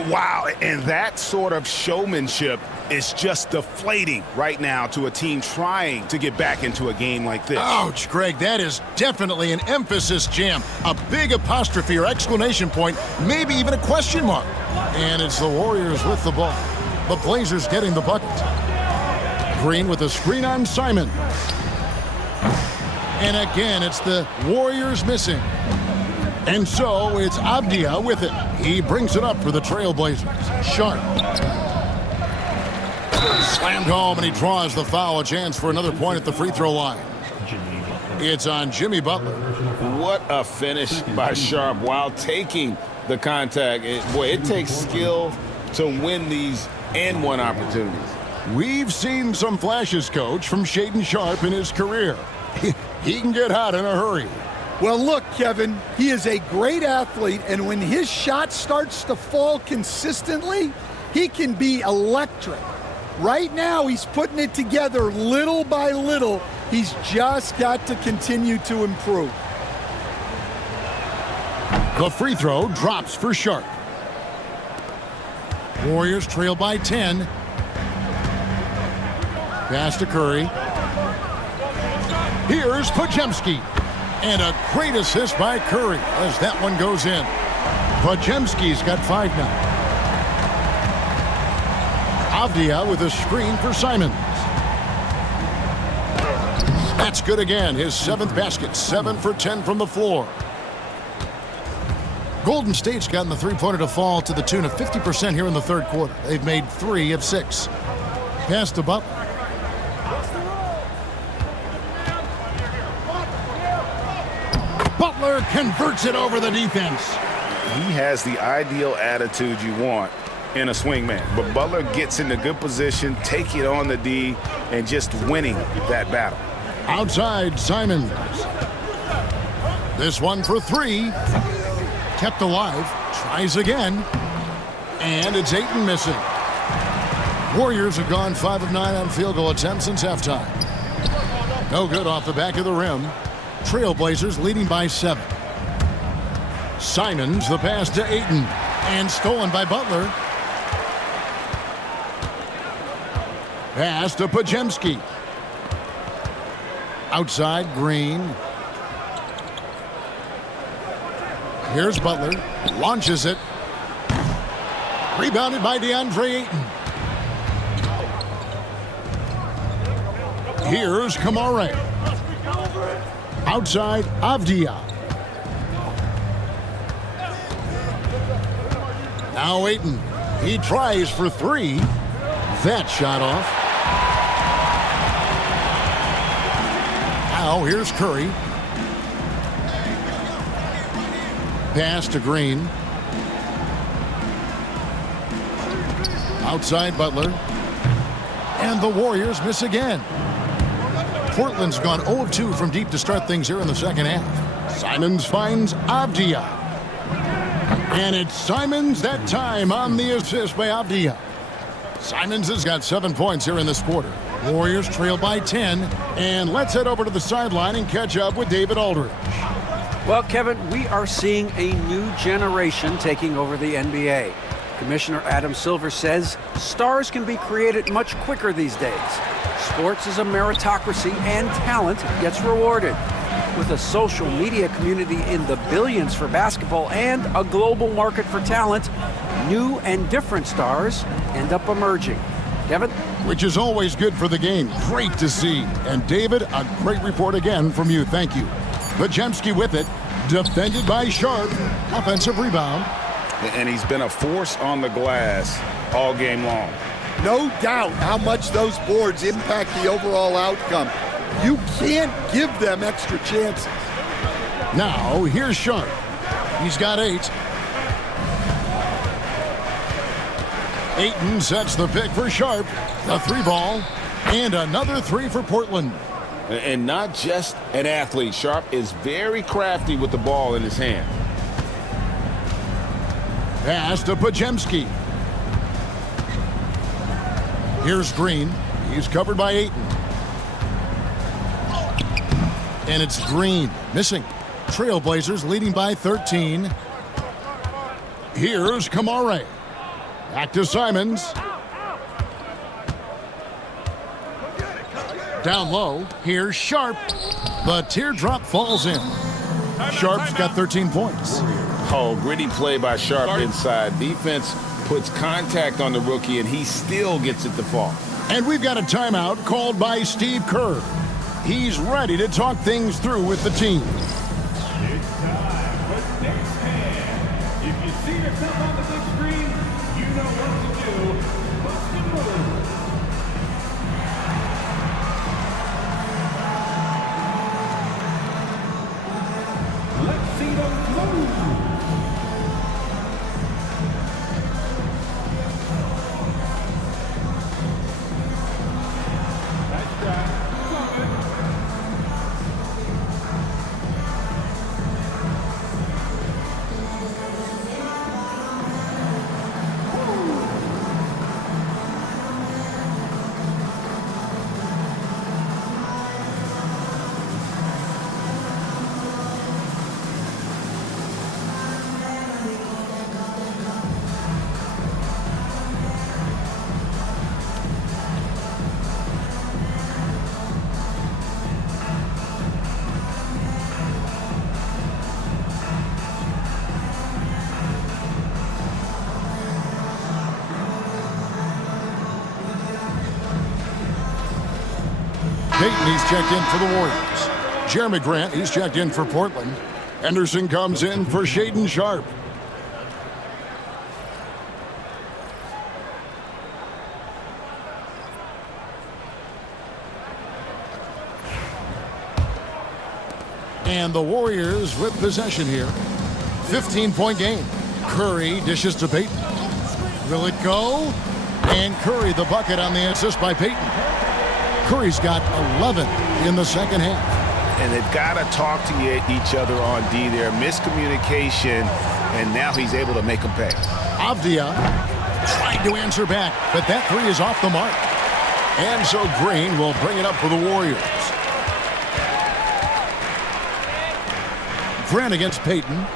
Wow, and that sort of showmanship is just deflating right now to a team trying to get back into a game like this. Ouch, Greg, that is definitely an emphasis jam. A big apostrophe or exclamation point, maybe even a question mark. And it's the Warriors with the ball. The Blazers getting the bucket. Green with a screen on Simon. And again, it's the Warriors missing. And so it's Avdia with it. He brings it up for the Trailblazers. Sharp. Slammed home, and he draws the foul. A chance for another point at the free throw line. It's on Jimmy Butler. What a finish by Sharp while taking the contact. It takes skill to win these and-one opportunities. We've seen some flashes, Coach, from Shaedon Sharp in his career. He can get hot in a hurry. Well, look, Kevin, he is a great athlete, and when his shot starts to fall consistently, he can be electric. Right now, he's putting it together little by little. He's just got to continue to improve. The free throw drops for Sharp. Warriors trail by 10. Pass to Curry. Here's Podziemski. And a great assist by Curry as that one goes in. Podziemski's got 5 now. Avdia with a screen for Simons. That's good again. His 7th basket. 7 for 10 from the floor. Golden State's gotten the three-pointer to fall to the tune of 50% here in the third quarter. They've made 3 of 6. Pass to Butler. Butler converts it over the defense. He has the ideal attitude you want in a swingman, but Butler gets into good position, take it on the D, and just winning that battle. Outside, Simons. This one for 3. Kept alive. Tries again. And it's Ayton missing. Warriors have gone 5 of 9 on field goal attempts since halftime. No good off the back of the rim. Trailblazers leading by 7. Simons, the pass to Ayton. And stolen by Butler. Pass to Podziemski. Outside, Green. Here's Butler. Launches it. Rebounded by DeAndre Ayton. Here's Kamare. Outside, Avdia. Now Ayton. He tries for 3. That shot off. Now here's Curry. Pass to Green. Outside Butler. And the Warriors miss again. Portland's gone 0 of 2 from deep to start things here in the second half. Simons finds Avdia. And it's Simons that time on the assist by Avdia. Simons has got 7 points here in this quarter. Warriors trail by 10. And let's head over to the sideline and catch up with David Aldridge. Well, Kevin, we are seeing a new generation taking over the NBA. Commissioner Adam Silver says stars can be created much quicker these days. Sports is a meritocracy and talent gets rewarded. With a social media community in the billions for basketball and a global market for talent, new and different stars end up emerging. Kevin? Which is always good for the game. Great to see. And David, a great report again from you. Thank you. Podziemski with it. Defended by Sharp. Offensive rebound. And he's been a force on the glass all game long. No doubt how much those boards impact the overall outcome. You can't give them extra chances. Now, here's Sharp. He's got 8. Ayton sets the pick for Sharp. The 3-ball. And another 3 for Portland. And not just an athlete. Sharp is very crafty with the ball in his hand. Pass to Pajemski. Here's Green. He's covered by Ayton. And it's Green missing. Trailblazers leading by 13. Here's Kamare. Back to Simons. Down low. Here's Sharp. The teardrop falls in. Sharp's got 13 points. Oh, gritty play by Sharp inside. Defense puts contact on the rookie, and he still gets it to fall. And we've got a timeout called by Steve Kerr. He's ready to talk things through with the team. It's time for next hand. If you see yourself on the big screen, you know what to do. Bust and move. Let's see them move. That's right. Payton, he's checked in for the Warriors. Jeremy Grant, he's checked in for Portland. Henderson comes in for Shaedon Sharp. And the Warriors with possession here. 15-point game. Curry dishes to Payton. Will it go? And Curry the bucket on the assist by Payton. Curry's got 11 in the second half. And they've got to talk to each other on D there. Miscommunication, and now he's able to make them pay. Avdia trying to answer back, but that 3 is off the mark. And so Green will bring it up for the Warriors. Grant against Payton.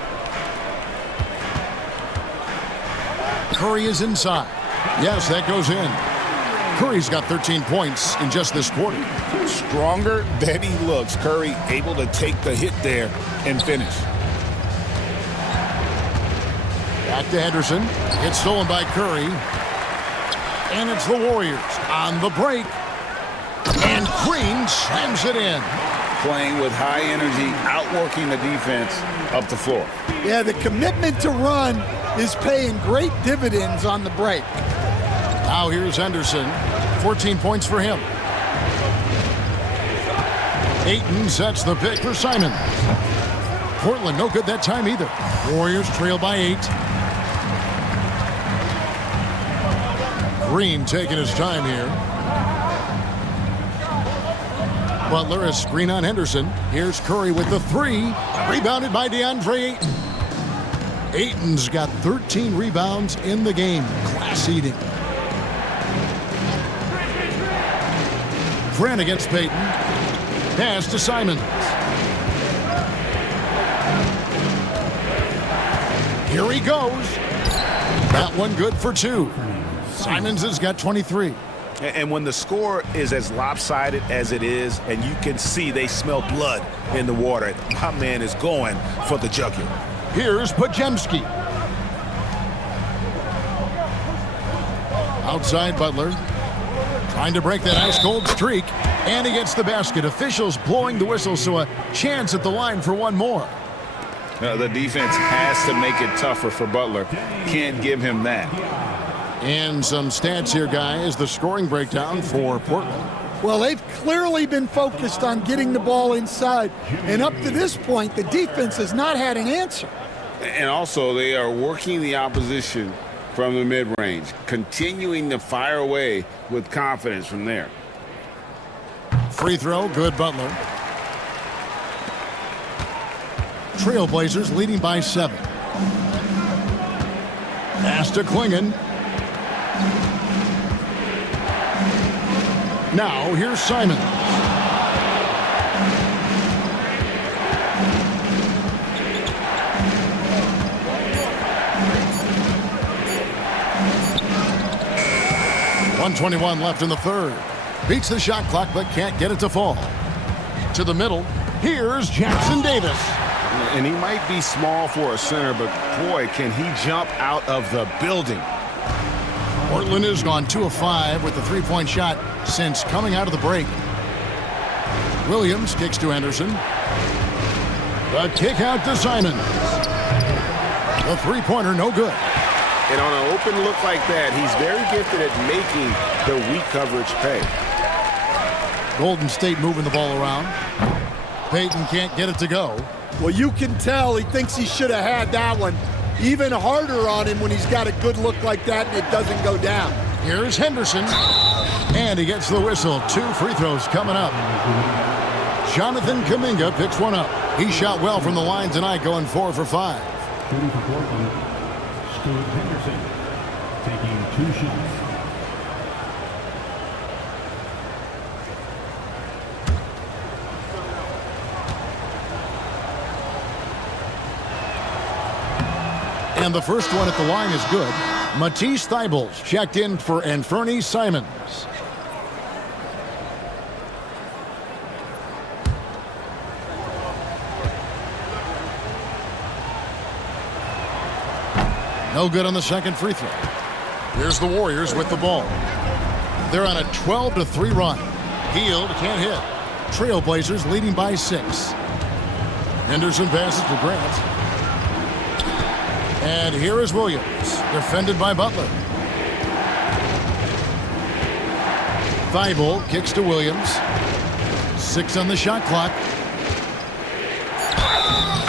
Curry is inside. Yes, that goes in. Curry's got 13 points in just this quarter. Stronger than he looks. Curry able to take the hit there and finish. Back to Henderson. It's stolen by Curry. And it's the Warriors on the break. And Green slams it in. Playing with high energy, outworking the defense up the floor. Yeah, the commitment to run is paying great dividends on the break. Now here's Henderson. 14 points for him. Ayton sets the pick for Simon. Portland no good that time either. Warriors trail by 8. Green taking his time here. Butler is screen on Henderson. Here's Curry with the 3. Rebounded by DeAndre Ayton. Ayton's got 13 rebounds in the game. Class eating. Grant against Payton. Pass to Simons. Here he goes. That one good for 2. Simons has got 23. And when the score is as lopsided as it is, and you can see they smell blood in the water, my man is going for the jugular. Here's Pajemski. Outside Butler. Trying to break that ice-cold streak. And he gets the basket. Officials blowing the whistle, so a chance at the line for one more. The defense has to make it tougher for Butler. Can't give him that. And some stats here, guys. The scoring breakdown for Portland. Well, they've clearly been focused on getting the ball inside. And up to this point, the defense has not had an answer. And also, they are working the opposition from the mid-range, continuing to fire away with confidence from there. Free throw, good Butler. Trailblazers leading by 7. Pass to Klingon. Now here's Simon. .121 left in the third. Beats the shot clock but can't get it to fall. To the middle. Here's Jackson Davis. And he might be small for a center, but boy, can he jump out of the building. Portland has gone 2 of 5 with the three-point shot since coming out of the break. Williams kicks to Henderson. The kick out to Simons. The three-pointer no good. And on an open look like that, he's very gifted at making the weak coverage pay. Golden State moving the ball around. Payton can't get it to go. Well, you can tell he thinks he should have had that one. Even harder on him when he's got a good look like that and it doesn't go down. Here's Henderson. And he gets the whistle. 2 free throws coming up. Jonathan Kuminga picks one up. He shot well from the line tonight, going 4 for 5. Shooting for Portland, Scoot Henderson, taking 2 shots. And the first one at the line is good. Matisse Thybulle's checked in for Anfernee Simons. No good on the second free throw. Here's the Warriors with the ball. They're on a 12-3 run. Hield can't hit. Trailblazers leading by 6. Henderson passes to Grant. And here is Williams, defended by Butler. Thibault kicks to Williams. 6 on the shot clock.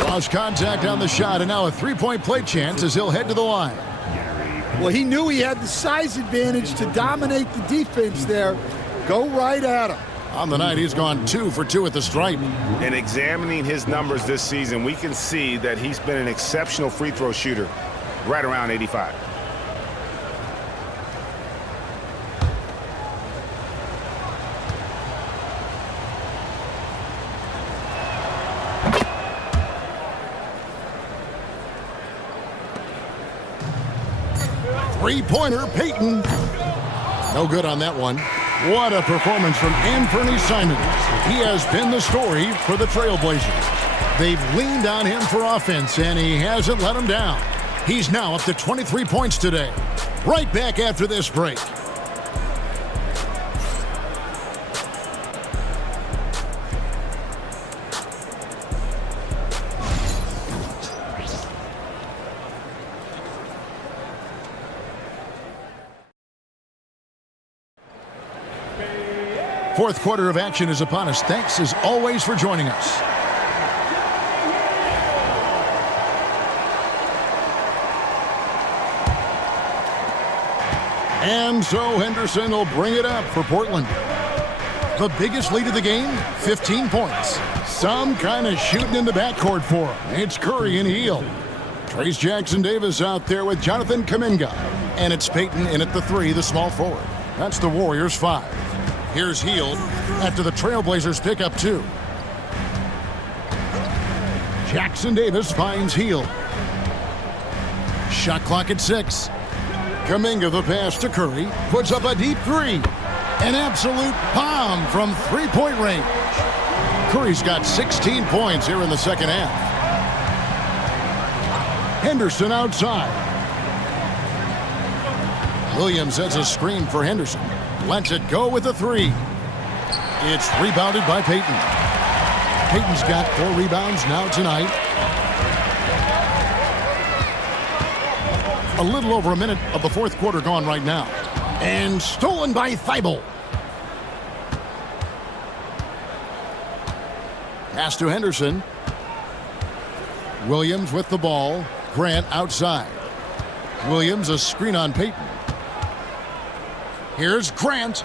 Lost contact on the shot, and now a three-point play chance as he'll head to the line. Well, he knew he had the size advantage to dominate the defense there. Go right at him. On the night, he's gone 2 for 2 at the stripe. And examining his numbers this season, we can see that he's been an exceptional free throw shooter, right around 85. Three-pointer, Payton. No good on that one. What a performance from Anfernee Simons. He has been the story for the Trailblazers. They've leaned on him for offense, and he hasn't let them down. He's now up to 23 points today. Right back after this break. Fourth quarter of action is upon us. Thanks as always for joining us. And so Henderson will bring it up for Portland. The biggest lead of the game, 15 points. Some kind of shooting in the backcourt for him. It's Curry and Hield. Trace Jackson Davis out there with Jonathan Kuminga. And it's Payton in at the 3, the small forward. That's the Warriors' 5. Here's Hield after the Trailblazers pick up 2. Jackson Davis finds Hield. Shot clock at 6. Kuminga the pass to Curry. Puts up a deep 3. An absolute bomb from three-point range. Curry's got 16 points here in the second half. Henderson outside. Williams has a screen for Henderson. Lets it go with a 3. It's rebounded by Payton. Payton's got 4 rebounds now tonight. A little over a minute of the fourth quarter gone right now. And stolen by Thibault. Pass to Henderson. Williams with the ball. Grant outside. Williams, a screen on Peyton. Here's Grant.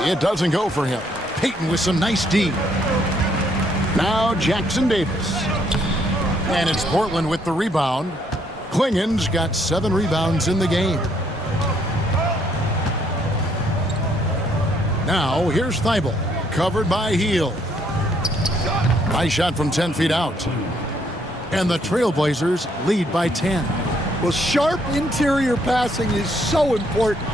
It doesn't go for him. Peyton with some nice D. Now Jackson Davis. And it's Portland with the rebound. Klingen's got 7 rebounds in the game. Now here's Thibault, covered by Heel. Nice shot from 10 feet out. And the Trailblazers lead by 10. Well, sharp interior passing is so important.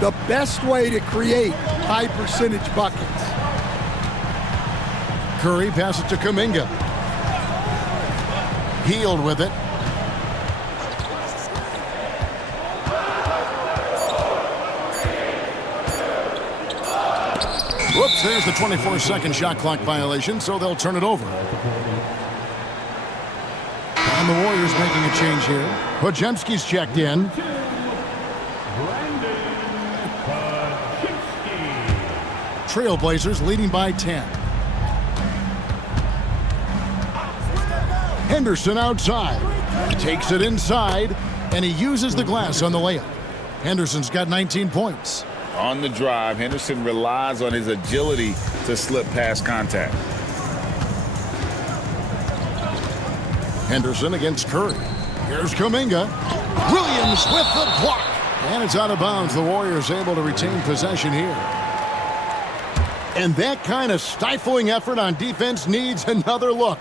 The best way to create high percentage buckets. Curry passes to Kuminga. Healed with it. Whoops, there's the 24-second shot clock violation, so they'll turn it over. And the Warriors making a change here. Podziemski's checked in. Trailblazers leading by 10. Henderson outside. Takes it inside, and he uses the glass on the layup. Henderson's got 19 points. On the drive, Henderson relies on his agility to slip past contact. Henderson against Curry. Here's Kuminga. Williams with the block. And it's out of bounds. The Warriors able to retain possession here. And that kind of stifling effort on defense needs another look.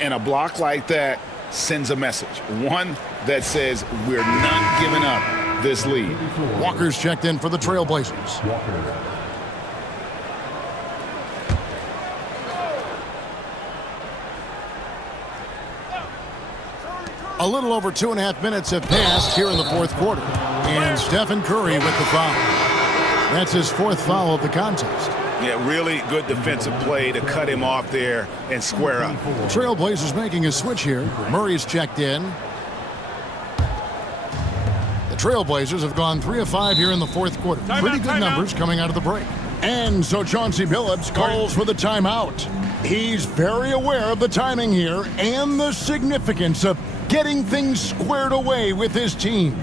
And a block like that sends a message. One that says we're not giving up this lead. Walker's checked in for the Trailblazers. A little over 2.5 minutes have passed here in the fourth quarter. And Stephen Curry with the foul. That's his 4th foul of the contest. Yeah, really good defensive play to cut him off there and square up. The Trailblazers making a switch here. Murray's checked in. The Trailblazers have gone 3 of 5 here in the fourth quarter. Pretty good numbers coming out of the break. And so Chauncey Billups calls for the timeout. He's very aware of the timing here and the significance of getting things squared away with his team.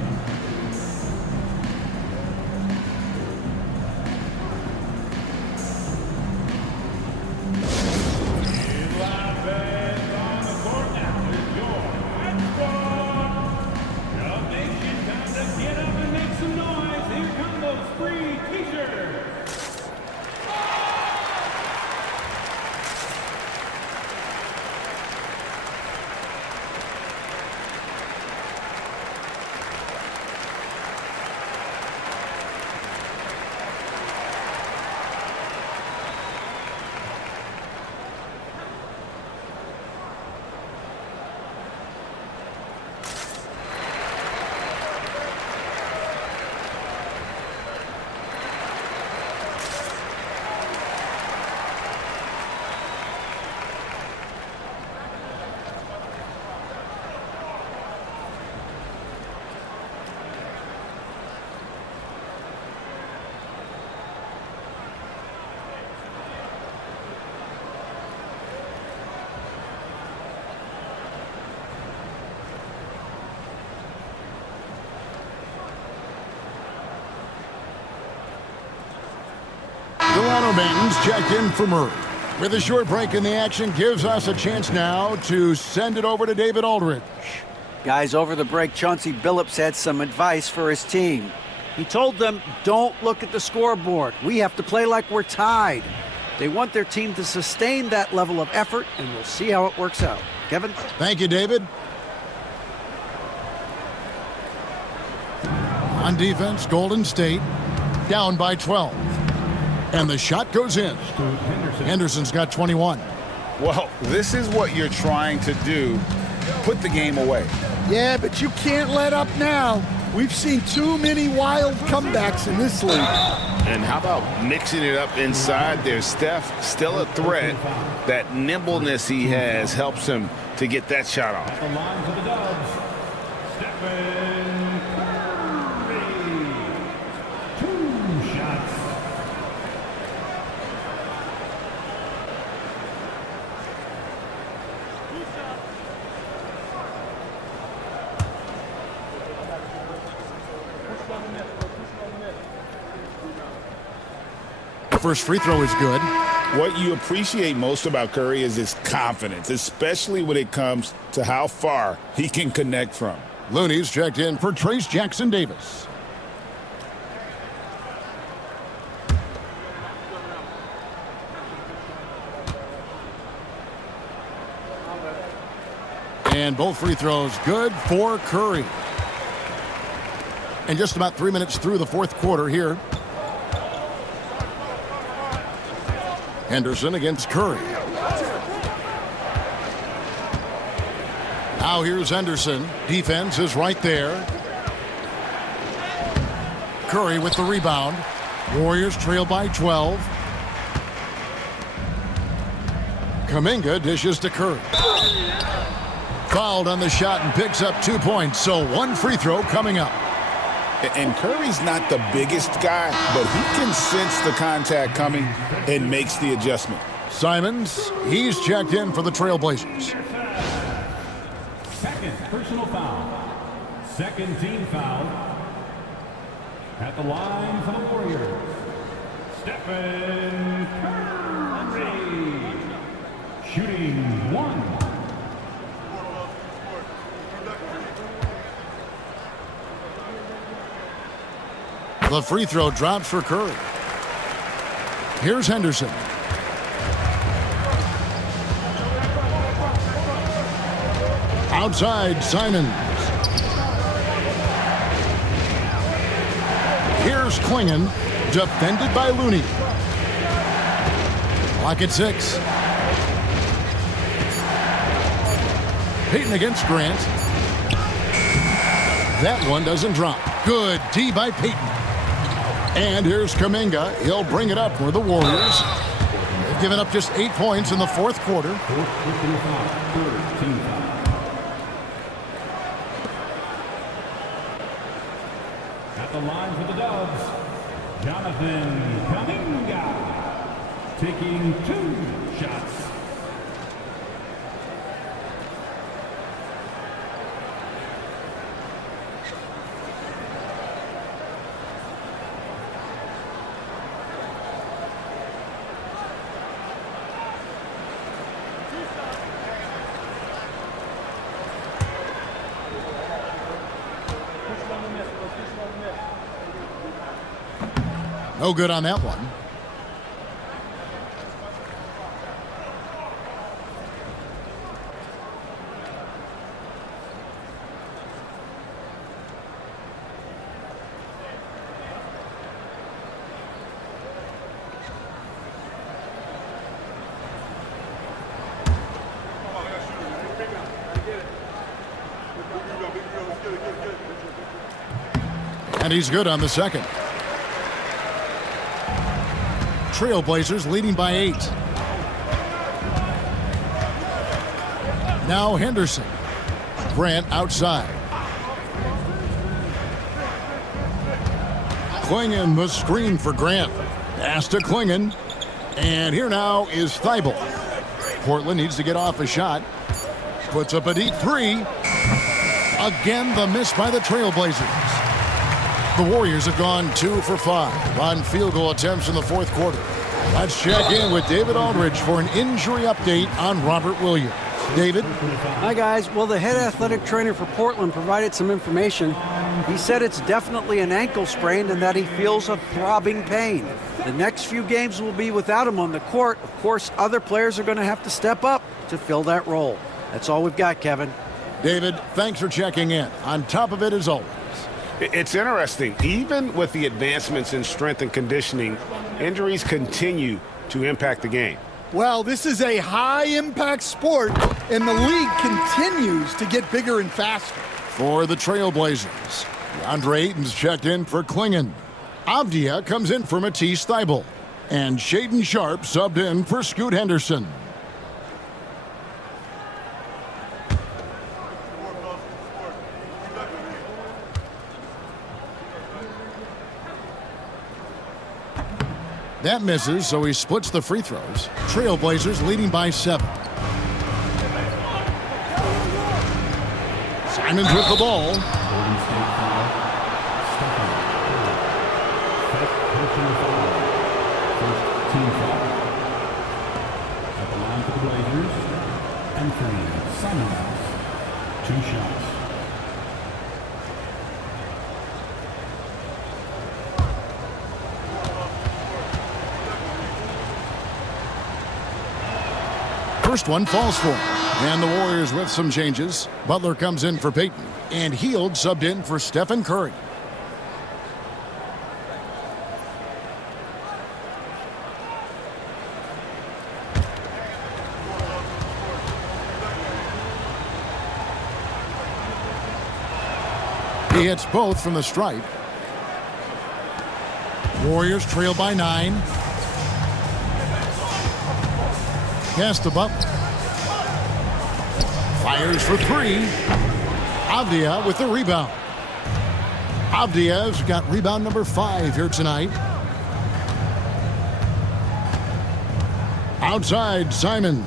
Delano Banton's checked in for Murray. With a short break in the action, gives us a chance now to send it over to David Aldridge. Guys, over the break, Chauncey Billups had some advice for his team. He told them, don't look at the scoreboard. We have to play like we're tied. They want their team to sustain that level of effort, and we'll see how it works out. Kevin? Thank you, David. On defense, Golden State down by 12. And the shot goes in. Henderson's got 21. Well, this is what you're trying to do. Put the game away. Yeah, but you can't let up now. We've seen too many wild comebacks in this league. And how about mixing it up inside there? Steph, still a threat. That nimbleness he has helps him to get that shot off. The line for the Dubs, Stephen Curry. 2 shots. first free throw is good. What you appreciate most about Curry is his confidence, especially when it comes to how far he can connect from. Looney's checked in for Trace Jackson-Davis. And both free throws good for Curry. And just about 3 minutes through the fourth quarter here. Henderson against Curry. Now here's Henderson. Defense is right there. Curry with the rebound. Warriors trail by 12. Kuminga dishes to Curry. Fouled on the shot and picks up 2 points, so one free throw coming up. And Curry's not the biggest guy, but he can sense the contact coming and makes the adjustment. Simons, he's checked in for the Trailblazers. Second personal foul. Second team foul. At the line for the Warriors, Stephen Curry. Shooting 1. The free throw drops for Curry. Here's Henderson. Outside, Simons. Here's Klingon, defended by Looney. Clock at 6. Payton against Grant. That one doesn't drop. Good D by Payton. And here's Kuminga. He'll bring it up for the Warriors. They've given up just 8 points in the fourth quarter. At the line for the Dubs, Jonathan Kuminga, taking 2 shots. No good on that one. And he's good on the second. Trailblazers leading by 8. Now Henderson. Grant outside. Klingon the screen for Grant. Pass to Klingon. And here now is Thibault. Portland needs to get off a shot. Puts up a deep 3. Again, the miss by the Trailblazers. The Warriors have gone 2 for 5 on field goal attempts in the fourth quarter. Let's check in with David Aldridge for an injury update on Robert Williams. David? Hi, guys. Well, the head athletic trainer for Portland provided some information. He said it's definitely an ankle sprain and that he feels a throbbing pain. The next few games will be without him on the court. Of course, other players are going to have to step up to fill that role. That's all we've got, Kevin. David, thanks for checking in. On top of it, as always. It's interesting. Even with the advancements in strength and conditioning, injuries continue to impact the game. Well, this is a high-impact sport, and the league continues to get bigger and faster. For the Trailblazers, DeAndre Ayton's checked in for Klingon. Avdia comes in for Matisse Thybulle. And Shaedon Sharpe subbed in for Scoot Henderson. That misses, so he splits the free throws. Trailblazers leading by 7. Simons with the ball. for the Blazers, Anthony Simons, 2 shots. First one falls for him. And the Warriors with some changes. Butler comes in for Payton. And Hield subbed in for Stephen Curry. He hits both from the stripe. Warriors trail by 9. Pass to Butler. Fires for 3. Avdia with the rebound. Avdia's got rebound number 5 here tonight. Outside, Simons.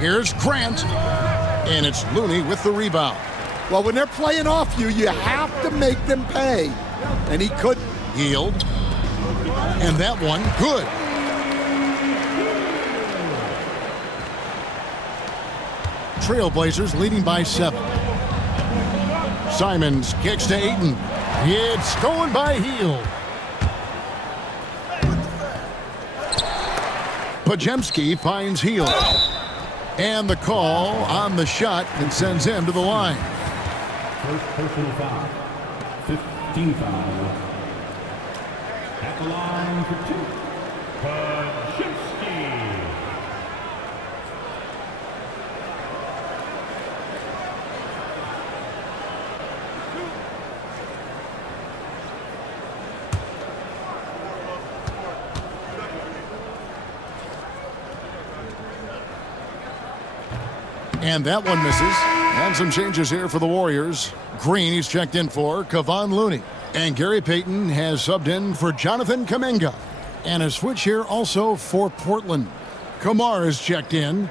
Here's Grant. And it's Looney with the rebound. Well, when they're playing off you, you have to make them pay. And he couldn't. Hield. And that one, good. Trailblazers leading by 7. Simons kicks to Ayton. It's stolen by Hield. Podziemski finds Hield. And the call on the shot and sends him to the line. First personal foul. 15 foul. At the line for 2. Podziemski. And that one misses. And some changes here for the Warriors. Green, he's checked in for Kevon Looney. And Gary Payton has subbed in for Jonathan Kuminga. And a switch here also for Portland. Kamar is checked in.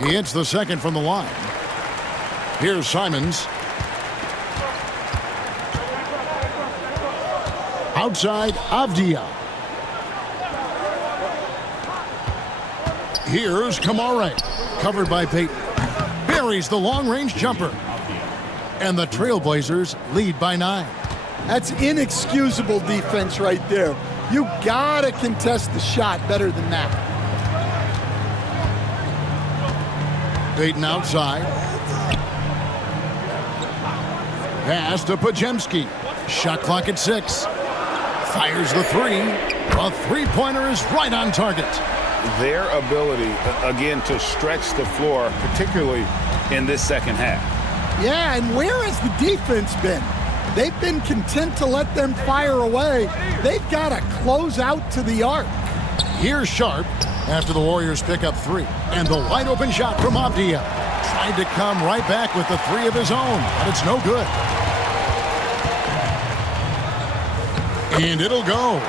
He hits the second from the line. Here's Simons. Outside, Avdia. Here's Kamare. Covered by Payton. Buries the long-range jumper. And the Trailblazers lead by 9. That's inexcusable defense right there. You gotta contest the shot better than that. Payton outside. Pass to Podziemski. Shot clock at 6. Fires the 3. A three-pointer is right on target. Their ability, again, to stretch the floor, particularly in this second half. Yeah, and where has the defense been? They've been content to let them fire away. They've got to close out to the arc. Here's Sharp after the Warriors pick up 3. And the wide-open shot from Avdia. Tried to come right back with the 3 of his own, but it's no good. And it'll go.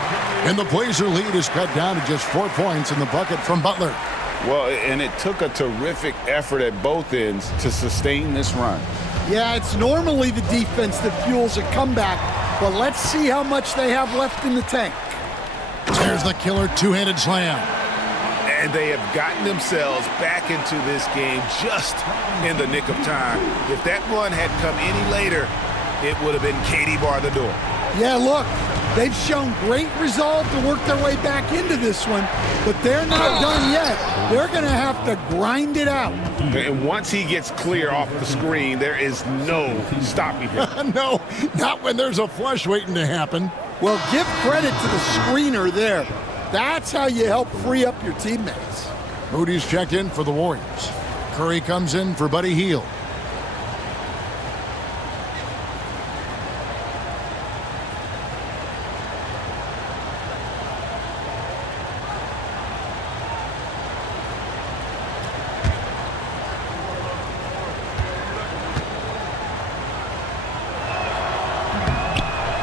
And the Blazer lead is cut down to just 4 points in the bucket from Butler. Well, and it took a terrific effort at both ends to sustain this run. Yeah, it's normally the defense that fuels a comeback, but let's see how much they have left in the tank. There's the killer two-handed slam. And they have gotten themselves back into this game just in the nick of time. If that run had come any later, it would have been Katie bar the door. Yeah, look, they've shown great resolve to work their way back into this one, but they're not done yet. They're going to have to grind it out. And once he gets clear off the screen, there is no stopping him. No, not when there's a flush waiting to happen. Well, give credit to the screener there. That's how you help free up your teammates. Moody's checked in for the Warriors. Curry comes in for Buddy Hield.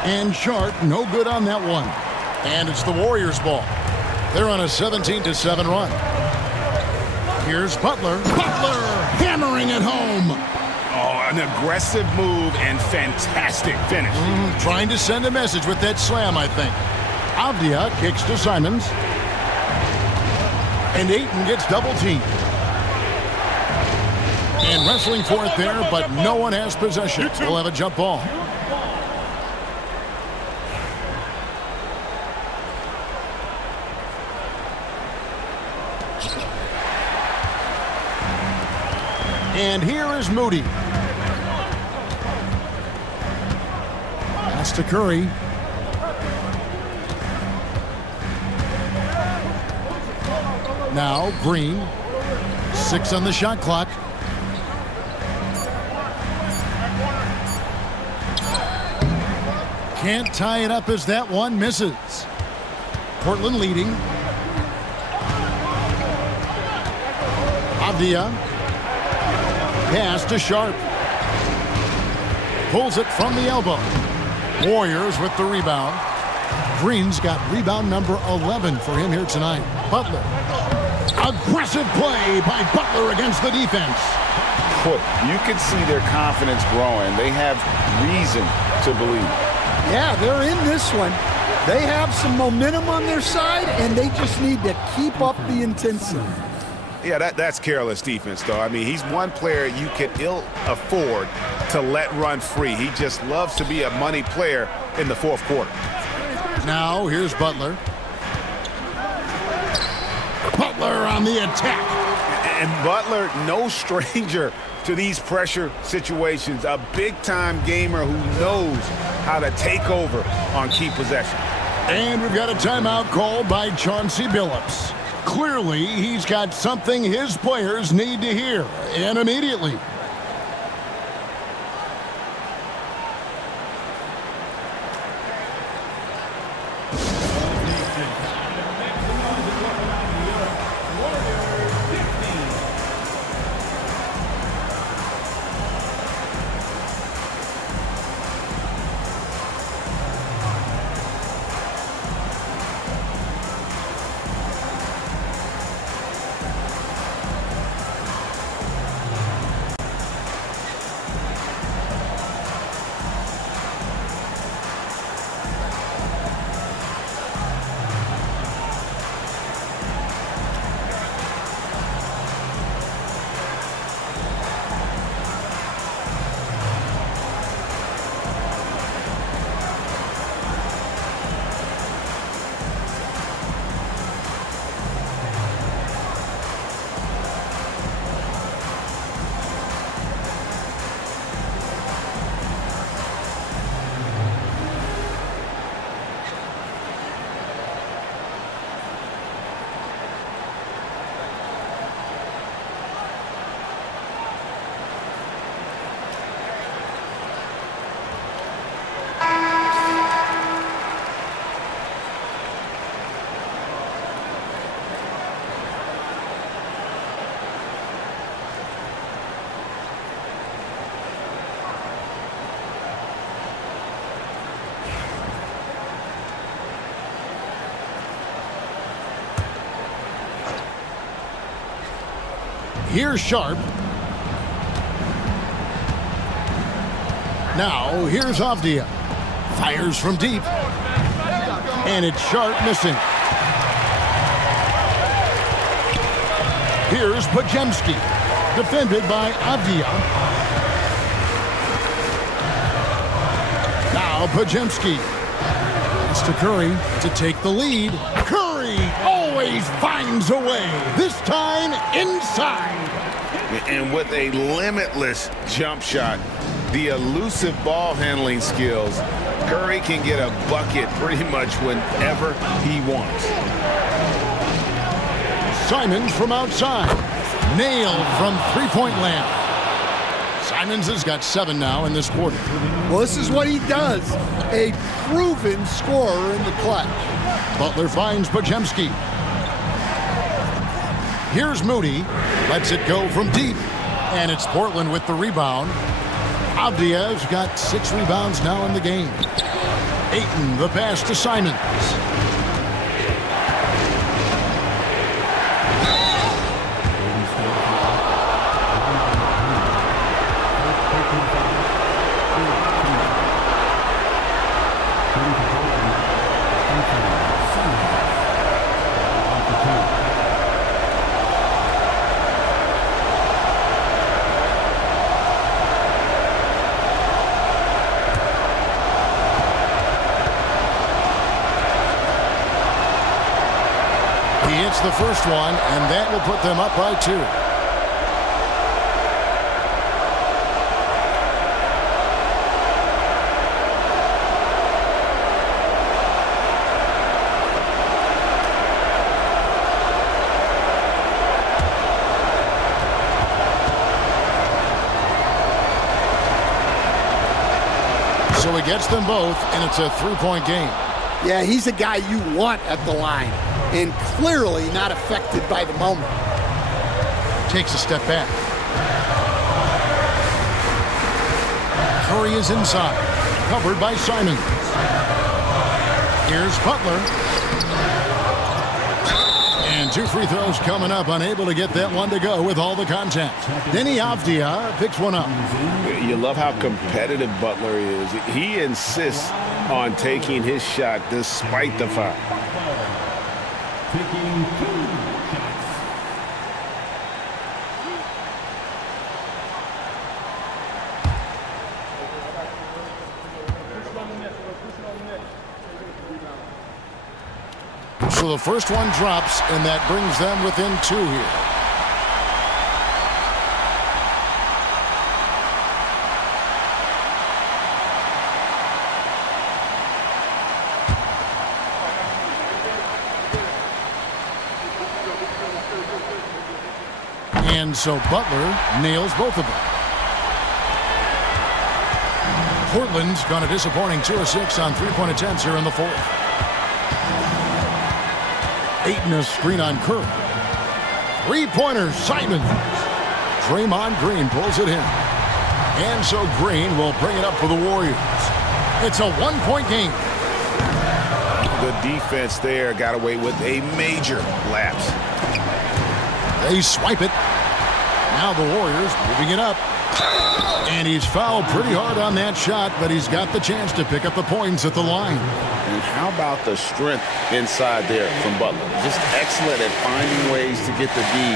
And Sharp, no good on that one. And it's the Warriors' ball. They're on a 17-7 run. Here's Butler. Butler hammering it home. Oh, An aggressive move and fantastic finish. Trying to send a message with that slam, I think. Avdia kicks to Simons. And Ayton gets double teamed. And wrestling for it there, but no one has possession. We'll have a jump ball. And here is Moody. Pass to Curry. Now Green. 6 on the shot clock. Can't tie it up as that one misses. Portland leading. Avdia. Pass to Sharp. Pulls it from the elbow. Warriors with the rebound. Green's got rebound number 11 for him here tonight. Butler. Aggressive play by Butler against the defense. You can see their confidence growing. They have reason to believe. Yeah, they're in this one. They have some momentum on their side, and they just need to keep up the intensity. Yeah, that's careless defense, though. I mean, he's one player you can ill afford to let run free. He just loves to be a money player in the fourth quarter. Now, here's Butler. Butler on the attack. And Butler, no stranger to these pressure situations. A big-time gamer who knows how to take over on key possession. And we've got a timeout called by Chauncey Billups. Clearly, he's got something his players need to hear, and immediately. Here's Sharp. Now, here's Avdia. Fires from deep. And it's Sharp missing. Here's Pajemski. Defended by Avdia. Now Pajemski. Pass to Curry to take the lead. Curry always finds a way. This time inside. And with a limitless jump shot, the elusive ball handling skills, Curry can get a bucket pretty much whenever he wants. Simons from outside. Nailed from three-point land. Simons has got 7 now in this quarter. Well, this is what he does. A proven scorer in the clutch. Butler finds Pajemski. Here's Moody. Lets it go from deep. And it's Portland with the rebound. Avdia's got 6 rebounds now in the game. Ayton, the pass to Simons. hits the first one, and that will put them up by 2. So he gets them both, and it's a 3-point game. Yeah, he's a guy you want at the line, and clearly not affected by the moment. Takes a step back. Curry is inside, covered by Simons. Here's Butler. And 2 free throws coming up, unable to get that one to go with all the contact. Denny Avdia picks one up. You love how competitive Butler is. He insists on taking his shot despite the foul. Taking 2 shots. So the first one drops, and that brings them within 2 here. And so Butler nails both of them. Portland's gone a disappointing 2 of 6 on 3-point attempts here in the 4th. Ayton a screen on Curry. 3-pointer, Simons. Draymond Green pulls it in. And so Green will bring it up for the Warriors. It's a 1-point game. The defense there got away with a major lapse. They swipe it. Now the Warriors moving it up. And he's fouled pretty hard on that shot, but he's got the chance to pick up the points at the line. And how about the strength inside there from Butler? Just excellent at finding ways to get the D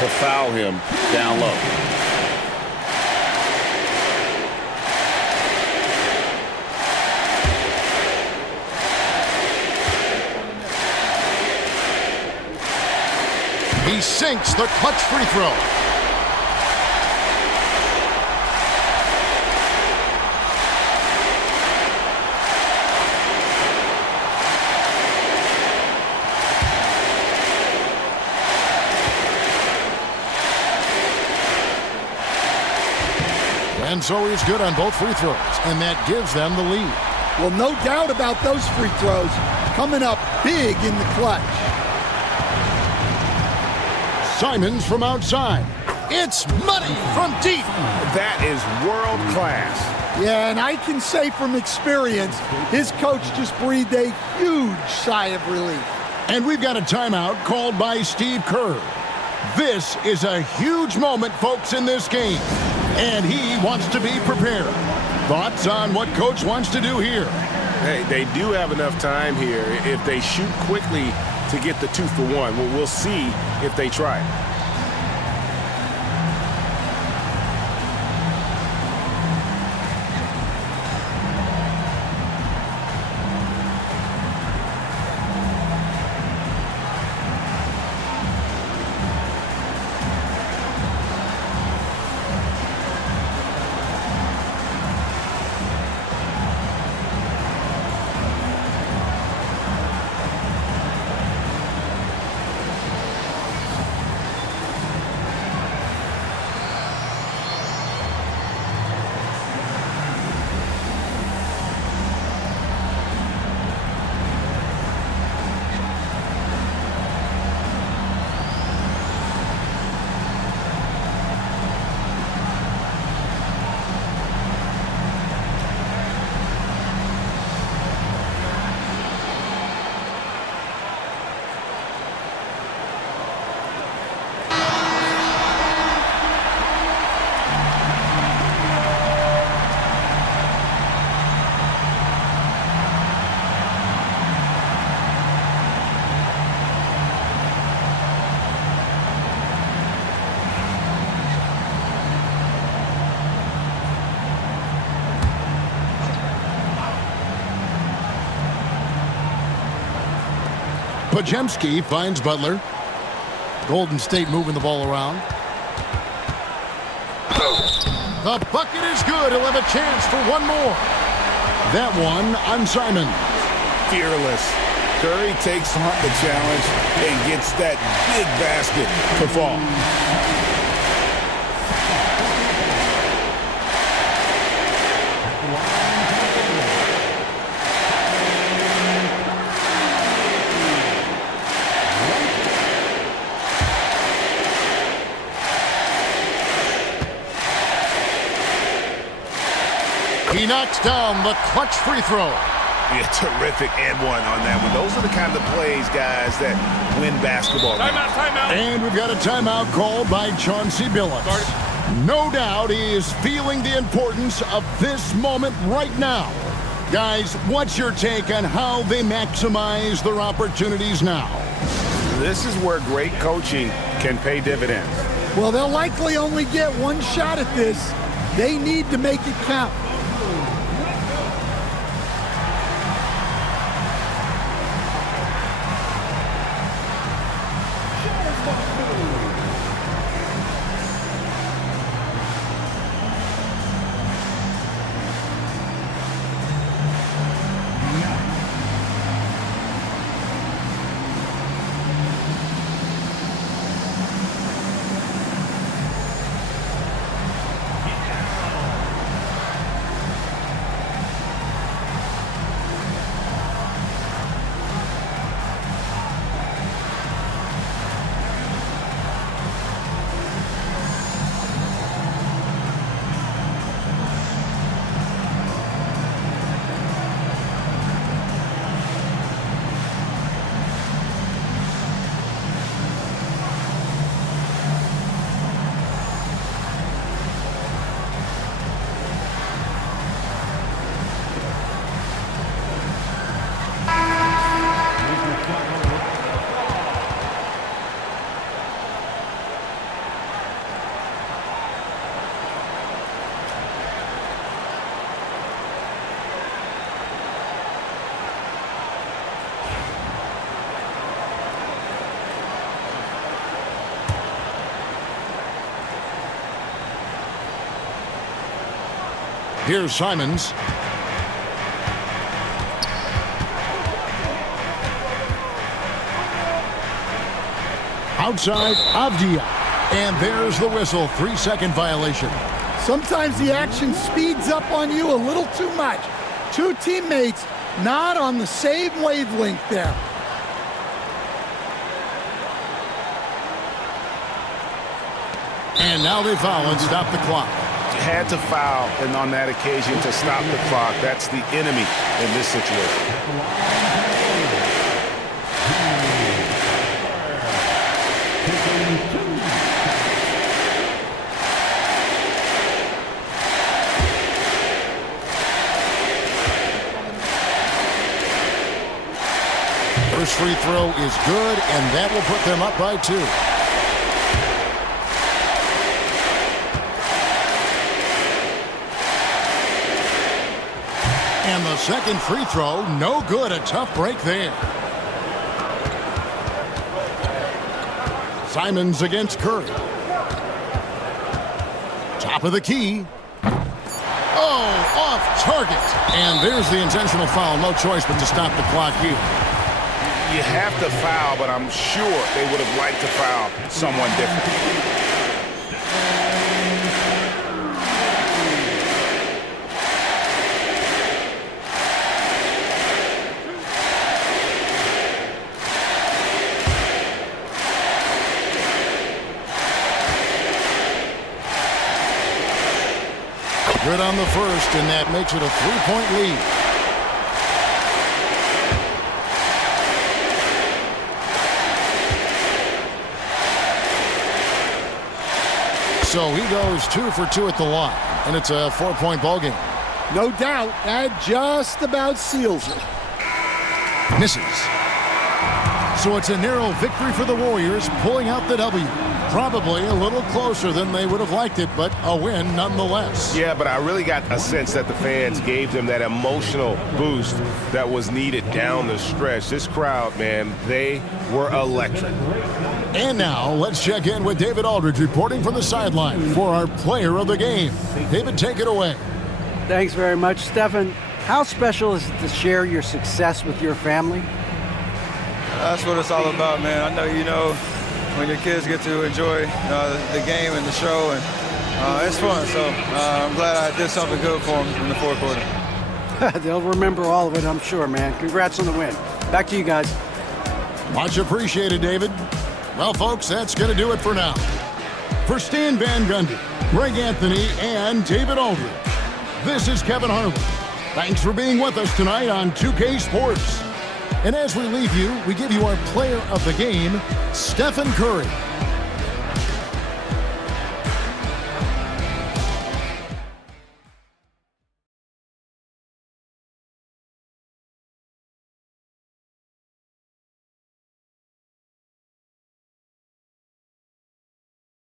to foul him down low. He sinks the clutch free throw. And so he's good on both free throws, and that gives them the lead. Well, no doubt about those free throws coming up big in the clutch. Simons from outside. It's money from deep. That is world class. Yeah, and I can say from experience, his coach just breathed a huge sigh of relief. And we've got a timeout called by Steve Kerr. This is a huge moment, folks, in this game. And he wants to be prepared. Thoughts on what Coach wants to do here? Hey, they do have enough time here if they shoot quickly to get the 2 for 1. We'll see if they try. Pajemski finds Butler. Golden State moving the ball around. The bucket is good. He'll have a chance for one more. That one on Simon. Fearless. Curry takes on the challenge and gets that big basket to fall. He knocks down the clutch free throw. Yeah, terrific and one on that one. Those are the kind of plays, guys, that win basketball games. Timeout. And we've got a timeout called by Chauncey Billups. No doubt he is feeling the importance of this moment right now. Guys, what's your take on how they maximize their opportunities now? This is where great coaching can pay dividends. Well, they'll likely only get one shot at this. They need to make it count. Here's Simons. Outside, Avdia. And there's the whistle. 3-second violation. Sometimes the action speeds up on you a little too much. Two teammates not on the same wavelength there. And now they foul and stop the clock. Had to foul, and on that occasion to stop the clock. That's the enemy in this situation. First free throw is good, and that will put them up by 2. And the second free throw, no good. A tough break there. Simons against Curry. Top of the key. Oh, off target. And there's the intentional foul. No choice but to stop the clock here. You have to foul, but I'm sure they would have liked to foul someone different. Good on the first, and that makes it a 3-point lead. So he goes 2 for 2 at the line, and it's a 4-point ball game. No doubt, that just about seals it. Misses. So it's a narrow victory for the Warriors, pulling out the W. Probably a little closer than they would have liked it, but a win nonetheless. Yeah, but I really got a sense that the fans gave them that emotional boost that was needed down the stretch. This crowd, man, they were electric. And now, let's check in with David Aldridge reporting from the sideline for our player of the game. David, take it away. Thanks very much, Stephen. How special is it to share your success with your family? That's what it's all about, man. I know you know when your kids get to enjoy the game and the show, and it's fun. So I'm glad I did something good for them in the fourth quarter. They'll remember all of it, I'm sure, man. Congrats on the win. Back to you guys. Much appreciated, David. Well, folks, that's going to do it for now. For Stan Van Gundy, Greg Anthony, and David Aldridge, this is Kevin Harlan. Thanks for being with us tonight on 2K Sports. And as we leave you, we give you our player of the game, Stephen Curry.